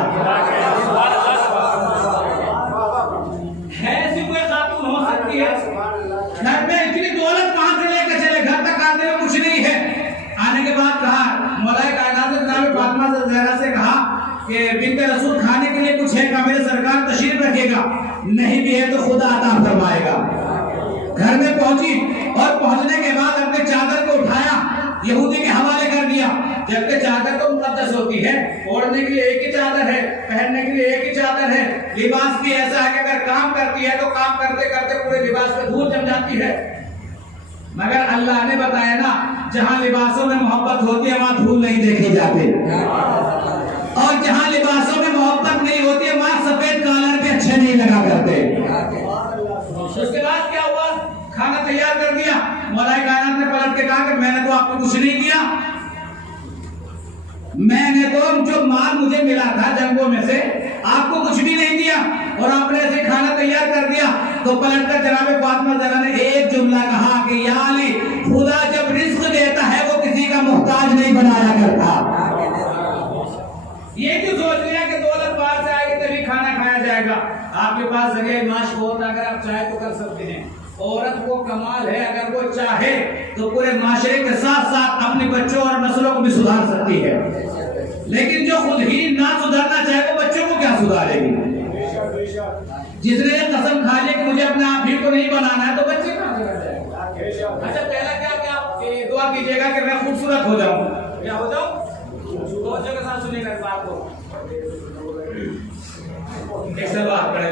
ऐसी कोई खातून हो सकती है? घर में इतनी दौलत कहां से लेकर चले, घर तक आने में कुछ नहीं है। आने के बाद कहा मौलाए कायनात ने जनाब फातिमा ज़हरा से कहा कि बिन्ते रसूल खाने के लिए कुछ है क्या? मेरे सरकार तशरीफ रखेगा, नहीं भी है तो खुदा अता फरमाएगा। घर में पहुंची और पहुंचने के बाद अपने चादर को उठाया, यहूदी के हवाले कर दिया। जबकि चादर तो मुकद्दस होती है, ओढ़ने के लिए एक ही चादर है, पहनने के लिए एक ही चादर है। लिबास भी ऐसा है कि अगर काम करती है तो काम करते करते पूरे लिबास पे धूल जम जाती है। मगर अल्लाह ने बताया ना, जहां लिबासों में मोहब्बत होती है वहां धूल नहीं देखे जाते, और जहां लिबासों में मोहब्बत नहीं होती है वहां सफेद कॉलर भी अच्छे नहीं लगा करते। उसके बाद क्या हुआ? खाना तैयार कर दिया। मौलाए कायनात ने पलट के कहा कि मैंने तो आपको कुछ नहीं किया, मैंने तो जो माल मुझे मिला था जंगों में से आपको कुछ भी नहीं दिया, और आपने ऐसे खाना तैयार कर दिया। तो पलटकर जनाब फातिमा ज़हरा ने एक जुमला कहा कि या अली, खुदा जब रिज़्क़ देता है वो किसी का मोहताज नहीं बनाया करता। ये क्यों सोच लिया कि दौलत बाहर से आएगी तभी खाना खाया जाएगा? आपके पास जगह माश बहुत, अगर आप चाहे तो कर सकते हैं। औरत को कमाल है, अगर वो चाहे तो पूरे माशरे के साथ साथ अपने बच्चों और नस्लों को भी सुधार सकती है। लेकिन जो खुद ही ना सुधारना चाहे वो बच्चों को क्या सुधारेगी? जिसने कसम खा ली कि मुझे अपने आप ही को नहीं बनाना है तो बच्चे कहां से बन जाएंगे? अच्छा पहला क्या दुआ कीजिएगा कि मैं खूबसूरत हो जाऊं। क्या हो जाऊं? दो जगह साथ सुनिएगा इस बात को। एक से बात करें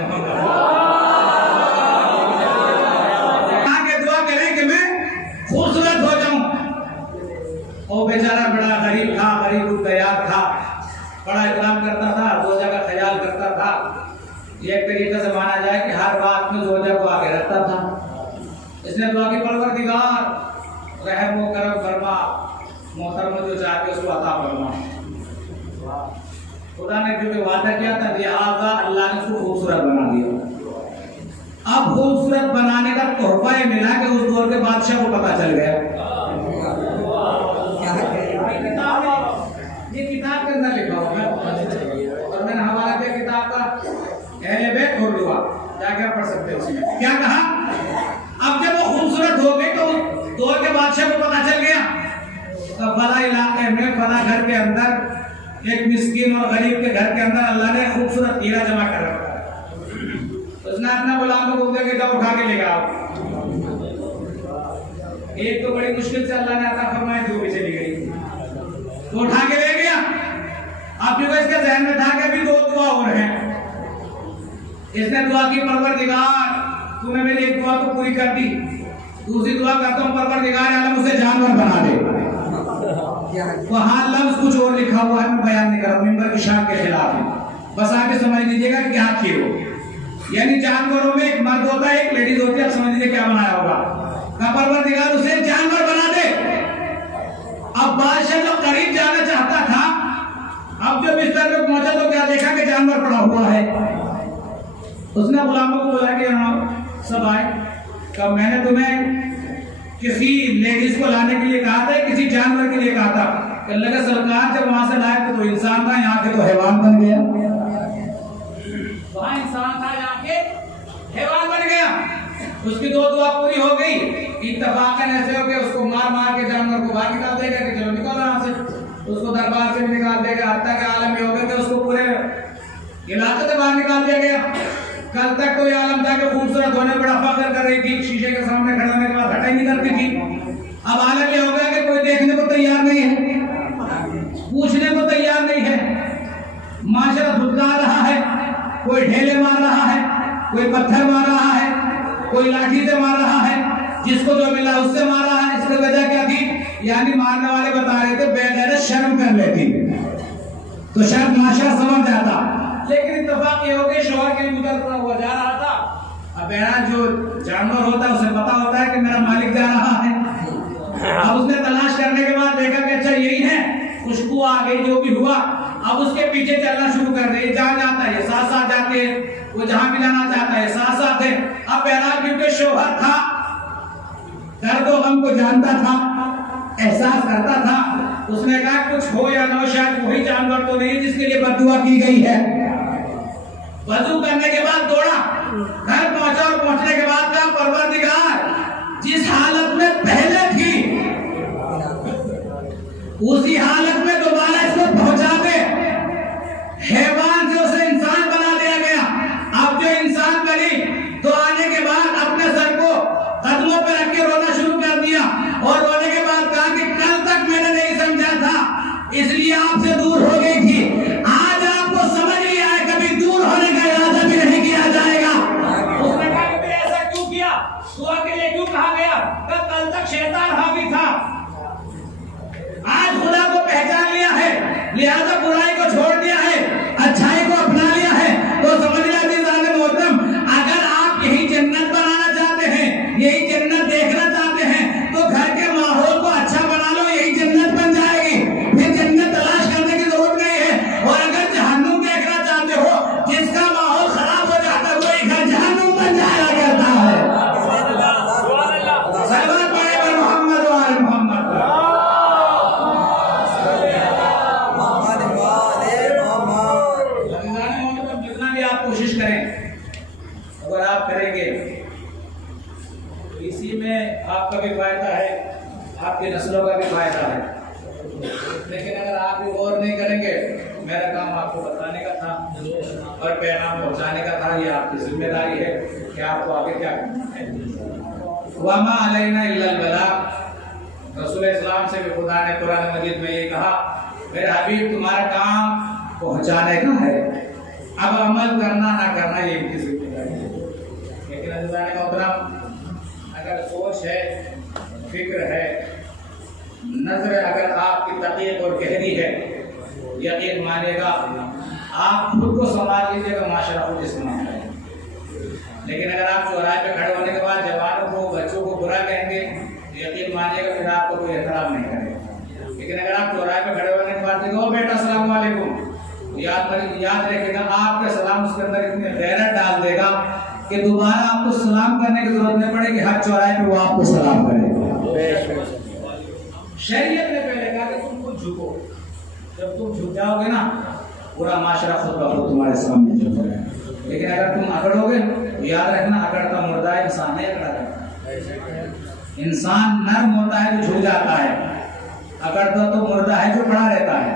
खूबसूरत हो जाऊं। ओ बेचारा बड़ा गरीब था, गरीब तैयार था, बड़ा इकराम करता था, रोजा का ख्याल करता था। एक तरीके से माना जाए कि हर बात में रोजा को आगे रखता था। इसने दुआ की, परवरदिगार रहम व करम फरमा, मोहतरमा जो चाहते उसको अता फरमा। खुदा ने क्योंकि वादा किया था, लिहाजा अल्लाह ने उसको खूबसूरत बना दिया। अब खूबसूरत बनाने का तोहफा ये मिला कि उस दौर के बादशाह को पता चल गया। ये किताब के अंदर लिखा हुआ है और मैंने हवाला दिया किताब का, अहले बैत खोल लूंगा, क्या पढ़ सकते हैं उसमें। क्या कहा? अब जब वो खूबसूरत हो गई तो दौर के बादशाह को पता चल गया। तो फला इलाके में फला घर के अंदर एक मिस्कीन और गरीब के घर के अंदर अल्लाह ने खूबसूरत हीरा जमा कर रखा। उसने अपना गुलाम को बोल दिया कि जाओ उठा के ले आओ। एक तो बड़ी मुश्किल से अल्लाह ने अता फरमाया, जो भी चली गई तो उठा के ले गया। अब क्योंकि इसके ज़हन में था कि अभी 2 दुआ और हैं। इसने दुआ की, परवरदिगार तूने मेरी एक दुआ तो पूरी कर दी, दूसरी दुआ करता हूँ परवरदिगार आलम उसे जानवर बना दे। वहां लफ्ज कुछ और लिखा हुआ है, मैं बयान नहीं कर रहा हूं, मिंबर की शान के खिलाफ है, बस आके समझ लीजिएगा कि क्या किए हो। यानी जानवरों में एक मर्द होता है, एक लेडीज होती है। आप समझ लीजिए क्या बनाया होगा। परवरदिगार उसे जानवर बना दे। अब बादशाह जब करीब जाना चाहता था, अब जब बिस्तर पे पहुंचा तो क्या देखा कि जानवर पड़ा हुआ है। उसने गुलामों को बुलाया कि हाँ सब आए। कब मैंने तुम्हें किसी लेडीज को लाने के लिए कहा था, किसी जानवर के लिए कहा था? अल्लाह का सरकार जब वहां से लाए तो इंसान था, यहाँ के तो हैवान बन गया। वहां इंसान था, यहाँ के हैवान बन गया। उसकी दो दुआ पूरी हो गई। इत्तफाकन ऐसे हो गया, उसको मार मार के जानवर को बाहर निकाल देगा कि चलो निकल यहाँ से। उसको दरबार से भी निकाल देगा। हत्या के आलम में हो गए थे, उसको पूरे इलाके से बाहर निकाल दिया गया। कल तक तो ये आलम था कि खूबसूरत होने बड़ा फख्र कर रही थी, शीशे के सामने खड़े होने के बाद हटाई नहीं करती थी। अब आलम ये हो गया कि कोई देखने को तैयार नहीं है, पूछने को तैयार नहीं है। माशरा धुतकार रहा है, कोई ढेले मार रहा है, कोई पत्थर मार रहा है, कोई लाठी से मार रहा है, जिसको जो मिला उससे मार रहा है। इसकी वजह क्या थी? यानी मारने वाले बता रहे थे बेगैरत शर्म कर लेती तो शायद माशरा समझ जाता। लेकिन इत्तेफाक ये हो गया, शौहर के लिए उधर हुआ जा रहा था। अब बहरहाल जो जानवर होता है उसे पता होता है कि मेरा मालिक जा रहा है। अब उसने तलाश करने के बाद देखा कि अच्छा यही है, खुशबू आ गई, जो भी हुआ। अब उसके पीछे चलना शुरू कर दे। जहाँ जाता है साथ साथ जाते हैं, वो जहाँ भी जाना चाहता है साथ साथ है। अब बहरहाल क्योंकि शौहर था, दर्द और गम को जानता था, एहसास करता था, उसने कहा कुछ हो या ना हो, शायद वही जानवर तो नहीं जिसके लिए बद्दुआ की गई है। वजू करने के बाद दौड़ा, घर पहुंचा और पहुंचने के बाद कहा परवरदिगार जिस हालत में पहले थी उसी हालत में दोबारा इसको पहुंचा दे। हैवान से उसे इंसान बना दिया गया। अब जो इंसान बनी तो आने के बाद अपने सर को कदमों पर रख के रोना शुरू कर दिया और रोने के बाद कहा कि कल तक मैंने नहीं समझा था, इसलिए आपसे दूर हो गई थी। आज आपको समझ लिया है, कभी दूर होने का इरादा भी नहीं किया जाएगा। उसने कहा कि ऐसा क्यों किया, दुआ के लिए क्यों कहा गया? कल तक शैतान हावी था, आज खुदा को पहचान लिया है, लिहाजा बुराई को छोड़ दिया है, अच्छाई को अपना लिया है। तो समझ लिया मोहतरम, अगर आप यही जन्नत बनाना चाहते हैं, यही जन्नत देखना चाहते हैं, तो घर के माहौल को अच्छा बना लो, यही जन्नत बन जाएगी। फिर जन्नत तलाश करने की जरूरत नहीं है। और अगर जहन्नुम देखना चाहते हो, जिसका माहौल खराब हो जाता है वही घर जहन्नुम बन जाया करता है। सलवात पढ़े पर मोहम्मद व आले मोहम्मद। जितना भी आप कोशिश करें, अगर आप करेंगे तो इसी में आपका भी फायदा है, आपकी नस्लों का भी फायदा है। लेकिन अगर आप भी गौर नहीं करेंगे, मेरा काम आपको बताने का था और पैगाम पहुंचाने का था, ये आपकी जिम्मेदारी है कि आपको आगे क्या करना है। वमा अलैना इल्लल बलाग। रसूल इस्लाम से भी खुदा ने कुरान मजीद में ये कहा, मेरे हबीब तुम्हारा काम पहुंचाने का है, अब अमल करना ना करना ये इनकी जिम्मेदारी है। लेकिन अज़ीज़ान मोहतरम, अगर सोच है, फिक्र है, नजर अगर आपकी तकीक और गहरी है, यकीन मानिएगा आप खुद को संभाल लीजिएगा, माशरा खुद संभाल जाएगा। लेकिन अगर आप चौराहे पे खड़े होने के बाद जवानों को, बच्चों को बुरा कहेंगे, यकीन मानिएगा फिर आपको कोई एहतराम नहीं करेगा। लेकिन अगर आप चौराहे पे खड़े होने के बाद देखो बेटा अस्सलाम वालेकुम, याद रखिएगा आपका सलाम उसके अंदर इतनी गैरत डाल देगा कि दोबारा आपको सलाम करने की जरूरत नहीं पड़ेगी, हर चौराहे पे वो आपको सलाम करेगा। शरीयत ने पहले कहा कि तुम खुद झुको, जब तुम झुक जाओगे ना पूरा माशरा खुद ब खुद तुम्हारे सामने झुक जाएगा। लेकिन अगर तुम अकड़ोगे तो याद रखना, अकड़ता मुर्दा इंसान नहीं अकड़ा रहता। इंसान नर्म होता है तो झुक जाता है, अकड़ता तो मुर्दा है जो खड़ा रहता है।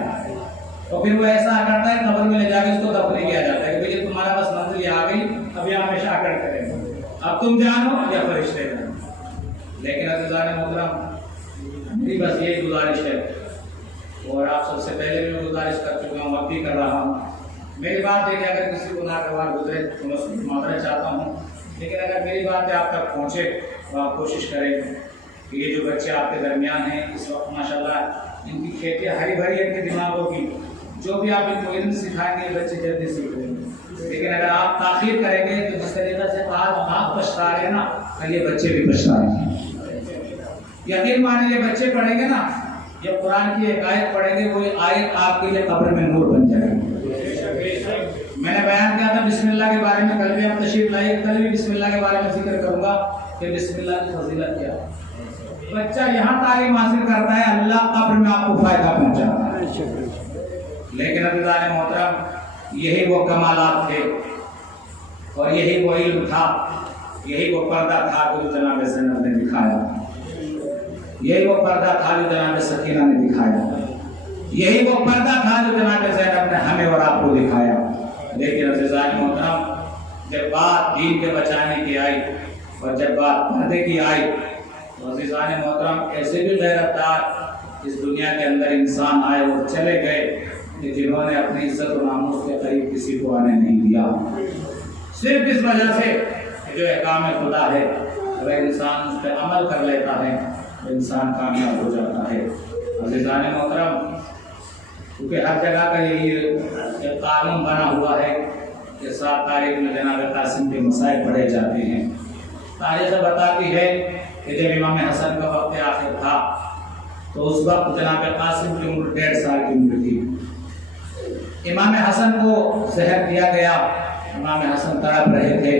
तो फिर वो ऐसा अकड़ता है, कब्र में ले जाके उसको दफन किया जाता है कि भैया तुम्हारा बस मंजिल आ गई, अब ये हमेशा अकड़ करेगा, अब तुम जानो या फरिश्ते जानो। लेकिन अज़ीज़ान मोहतरम, मेरी बस यही गुजारिश है, और आप सबसे पहले भी गुजारिश कर चुका हूँ, अब भी कर रहा हूँ। मेरी बात देखिए, अगर किसी को नागवार गुजरे तो मैं उसकी माफ़रत चाहता हूँ, लेकिन अगर मेरी बातें आप तक पहुँचे तो आप कोशिश करें कि ये जो बच्चे आपके दरमियान हैं इस वक्त माशाल्लाह इनकी खेतियाँ हरी भरी, इनके दिमागों की जो भी आप इनको इल्म सिखाएंगे बच्चे जल्दी सीख लेंगे। लेकिन अगर आप ताखीर करेंगे तो जिस तरीके से आज आप पछता रहे ना, कल ये बच्चे भी पछताएंगे। यकीन मानिए बच्चे पढ़ेंगे ना, जब कुरान की एक आयत पढ़ेंगे वो आयत आपके लिए कब्र में नूर बन जाएगी। मैंने बयान किया था बिस्मिल्लाह के बारे में, कल भी हम तशरीफ लाए, कल भी बिस्मिल्लाह के बारे में जिक्र करूंगा कि बिस्मिल्लाह की फजीलत क्या है। बच्चा यहाँ तालीम हासिल करता है, अल्लाह कब्र में आपको फायदा पहुंचाता है। लेकिन अज़ीज़ान मोहतरम, यही वो कमालात थे और यही वो इल्म था, यही वो पर्दा था जो जनाब ज़ैनब ने दिखाया, यही वो पर्दा था जो जनाब सकीना ने दिखाया, यही वो पर्दा था जो जनाब ज़ैनब ने हमें और आपको दिखाया। लेकिन अज़ीज़ान मोहतरम, जब बात दीन के बचाने की आई और जब बात पर्दे की आई तो अज़ीज़ान मोहतरम, ऐसे भी गैरतदार इस दुनिया के अंदर इंसान आए और चले गए कि जिन्होंने अपनी इज्जत और नामूस के करीब किसी को आने नहीं दिया, सिर्फ इस वजह से जो अहकाम खुदा है, अगर इंसान उस पर अमल कर लेता है तो इंसान कामयाब हो जाता है। अज़ीज़ान मोहतरम, क्योंकि हर जगह का यही एक कानून बना हुआ है कि 7 तारीख में जनाब कासिम के मसाइल पढ़े जाते हैं। तारीख बताती है कि जब इमाम हसन का वक्त आखिर था तो उस वक्त जनाब कासिम की उम्र 1.5 साल की उम्र थी। इमाम हसन को जहर दिया गया, इमाम हसन तड़प रहे थे।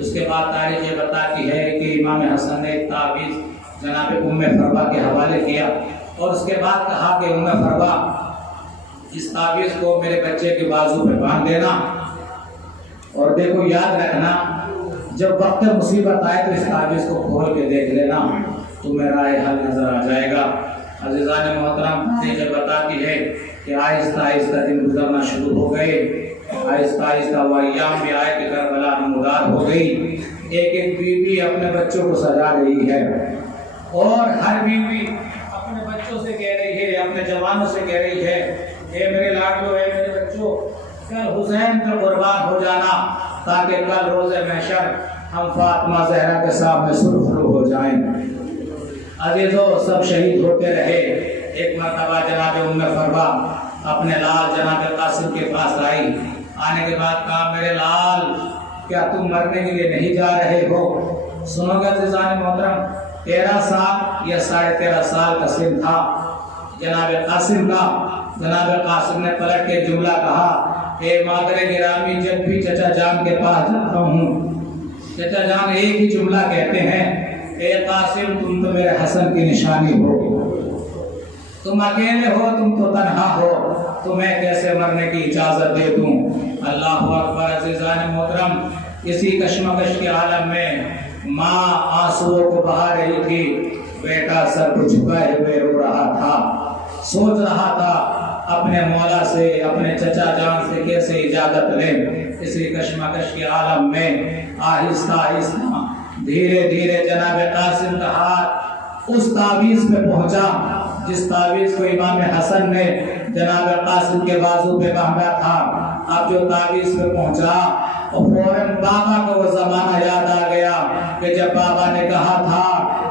उसके बाद तारीख ये बताती है कि इमाम हसन ने एक ताबीज़ जनाब उम्मे फरवा के हवाले किया और उसके बाद कहा कि उम्मे फरवा, इस ताबीज़ को मेरे बच्चे के बाजू पे बांध देना और देखो याद रखना, जब वक्त मुसीबत आए तो इस ताबीज़ को खोल के देख लेना, तुम्हें राय हल नजर आ जाएगा। अज़ीज़ान मोहतरम, ये बताती है कि आहिस्ता आहिस्ता दिन गुजरना शुरू हो गए, आहिस्ता आहिस्ता वो अय्याम भी आए कि करबला नमूदार हो गई। एक एक बीवी अपने बच्चों को सजा रही है और हर बीवी अपने बच्चों से कह रही है, अपने जवानों से कह रही है, हे मेरे लाडलो, हे मेरे बच्चों, कल हुसैन पर कुर्बान हो जाना ताकि कल रोज़े महशर हम फातिमा ज़हरा के सामने सुरखरू हो जाएं। अजीजों, सब शहीद होते रहे। एक मरतबा जनाब उम्मे फरवा अपने लाल जनाब कासिम के पास आई। आने के बाद कहा, मेरे लाल, क्या तुम मरने के लिए नहीं जा रहे हो? सुनोगे अज़ीज़ान मोहतरम, 13 साल या 13.5 साल का सिन था जनाब कासिम का। जनाब कासिम ने पलट के जुमला कहा, ए मादरे गिरामी, जब भी चचा जान के पास जाता हूँ, चचा जान एक ही जुमला कहते हैं, ए कासिम, तुम तो मेरे हसन की निशानी हो, तुम अकेले हो, तुम तो तन्हा हो, तुम्हें कैसे मरने की इजाजत दे दूं? अल्लाह अकबर। अज़ीज़ान मोहतरम, इसी कश्मकश के आलम में माँ आंसुओं को बहा रही थी, बेटा सर को झुकाए हुए रो रहा था, सोच रहा था अपने मौला से, अपने चचा जान से कैसे इजाजत ले। इसी कश्मकश के आलम में आहिस्ता आहिस्ता धीरे धीरे जनाब कासिम का हाथ उस ताबीज़ पे पहुंचा जिस ताबीज़ को इमाम हसन ने जनाब कासिम के बाजू पे बांधा था। अब जो ताबीज़ पे पहुंचा और फौरन बाबा को वो जमाना याद आ गया कि जब बाबा ने कहा था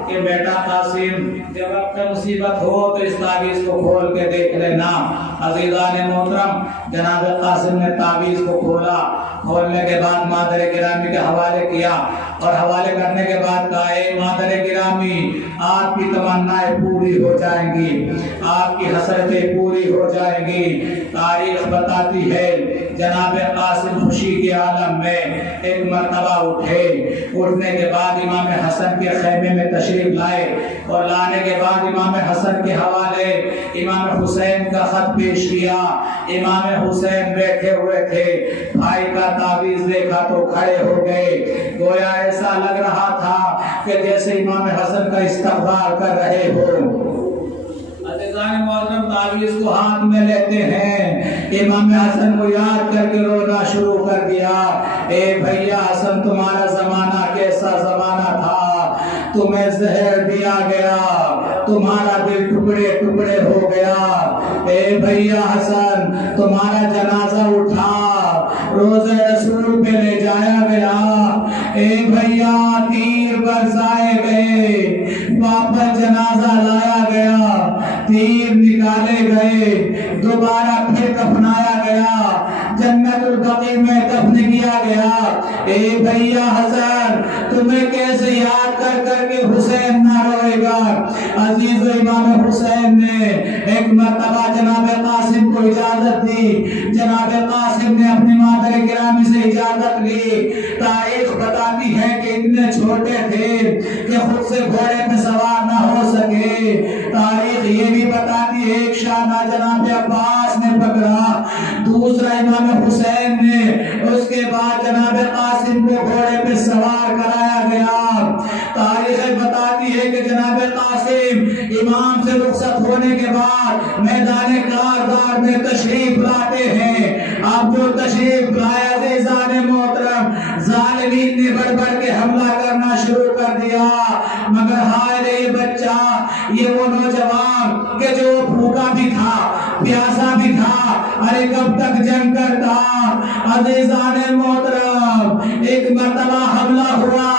कि बेटा कासिम, जब आपका मुसीबत हो तो इस ताबीज़ को खोल के देख लेना। अज़ीज़ान मोहतरम, जनाब कासिम ने ताबीज़ को खोला, खोलने के बाद मादर गिरामी के हवाले किया और हवाले करने के बाद कहा, ए मादर गिरामी, आपकी तमन्नाएं पूरी हो जाएंगी, आपकी हसरतें पूरी हो जाएंगी। तारीख बताती है जनाब कासिम खुशी के आलम में एक मरतबा उठे। उठने के बाद इमाम हसन के खैमे में तशरीफ लाए और लाने के बाद इमाम हसन के हवाले इमाम हुसैन का खत पेश किया। इमाम हुसैन बैठे हुए थे, भाई का ताबीज़ देखा तो खड़े हो गए। गोया ऐसा लग रहा था कि जैसे इमाम हसन का इस्तकबाल कर रहे हो। अज़ीज़ान मोहतरम, ताबीज़ को हाथ में लेते हैं, इमाम हसन को याद करके रोना शुरू कर दिया। ए भैया हसन, तुम्हारा जमाना कैसा जमाना था, तुम्हें जहर दिया गया, तुम्हारा दिल टुकड़े टुकड़े हो गया। ए भैया हसन, तुम्हारा जनाजा उठा, रोज़े रसूल पे ले जाया गया। ए भैया, तीर बरसाए गए, वापस जनाजा लाया गया, तीर निकाले गए, दोबारा फिर दफनाया गया, जन्नतुल बकी में दफन किया गया। ए भैया हसन, तुम्हें कैसे याद कर करके हुसैन ना रोएगा। अजीज इमाम हुसैन ने एक मर्तबा जनाब कासिम को इजाजत दी। जनाब कासिम ने अपनी मादर गिरामी से इजाजत ली। तारीख बताती है कि इतने छोटे थे कि खुद से घोड़े पे सवार ना हो सके। तारीख ये भी बताती है एक शाना जनाब अब्बास ने पकड़ा, दूसरा इमाम हुसैन ने, उसके बाद जनाब कासिम को घोड़े पे सवार कराया गया। तारीख बताती है कि जनाब कासिम इमाम से रुखसत होने के बाद मैदान कारबार में तशरीफ लाते हैं। अब जो तशरीफ लाया मोहतरम, जालिमीन ने बढ़ बढ़ के हमला करना शुरू कर दिया। मगर हाय रे ये बच्चा, ये वो नौजवान के जो भूखा भी था, प्यासा भी था, अरे कब तक जंग करता। अजीजाने मोहतरम, एक मर्तबा हमला हुआ,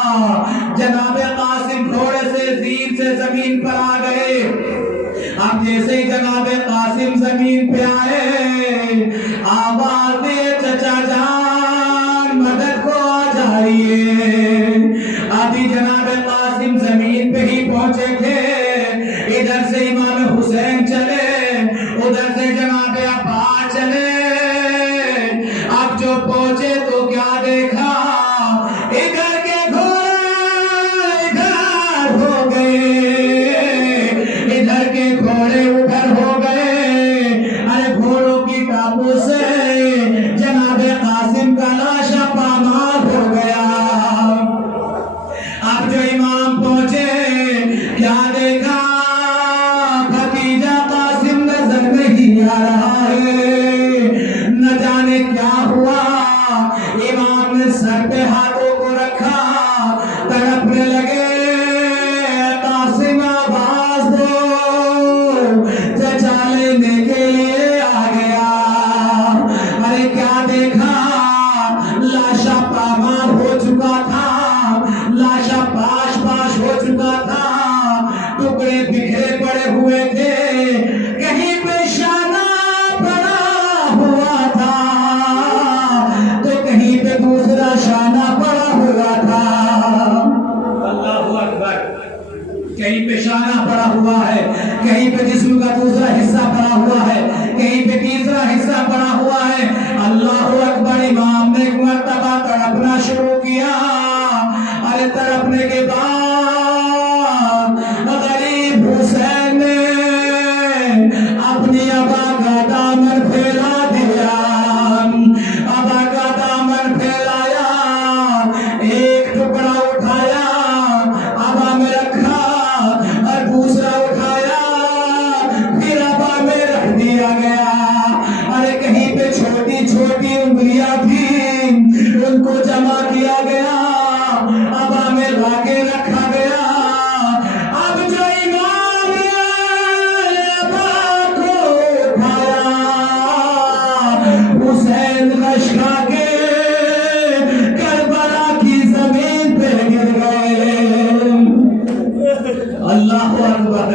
जनाब कासिम घोड़े से जीन से जमीन पर आ गए। अब जैसे ही जनाब कासिम जमीन पे आए, आवाज दिए चचा जान मदद को आ जाइए। अभी जनाब कासिम जमीन पे ही पहुंचे थे, इधर से इमाम हुसैन चले, उधर से जनाब अब्बास चले। अब जो पहुंचे तो क्या देखा, इधर के घोड़े इधर हो गए, इधर के घोड़े उधर हो गए। अरे घोड़ों की टापों से जनाब कासिम का लाशा पामार हो गया। अब जो इमाम पहुंचे, क्या देखा, भतीजा कासिम नजर नहीं आ रहा है। न जाने क्या हुआ, इमाम ने सर पे हाथों को रखा, तड़पने लगे। कासिम आवाज दो, चचा लेने के लिए आ गया। अरे क्या देखा, लाशा पामार हो चुका था, लाशा पाश पाश हो चुका था, टुकड़े बिखरे पड़े हुए थे, कहीं पे शाना पड़ा हुआ था तो कहीं पे दूसरा शाना पड़ा हुआ था। अल्लाहु अकबर, कहीं पे शाना पड़ा हुआ है, कहीं पे जिस्म का दूसरा हिस्सा पड़ा हुआ है, कहीं पे तीसरा हिस्सा पड़ा हुआ है। अल्लाहु अकबर, इमाम ने एक मर्तबा तड़पना शुरू किया। अरे तड़पने के बाद गरीब हुसैन ने अपनी अबा का दामन फैला दिया। अबा का दामन फैलाया, एक टुकड़ा उठाया, अबा में रखा, और दूसरा उठाया, फिर अबा में रख दिया गया। अरे कहीं पे छोटी छोटी उंगलियां थी, उनको जमा किया गया, अबा में लाके रखा गया। अब जो इमाम ने अबा को उठाया, हुसैन लश्का के करबला की जमीन पे गिर गए। अल्लाहु अकबर,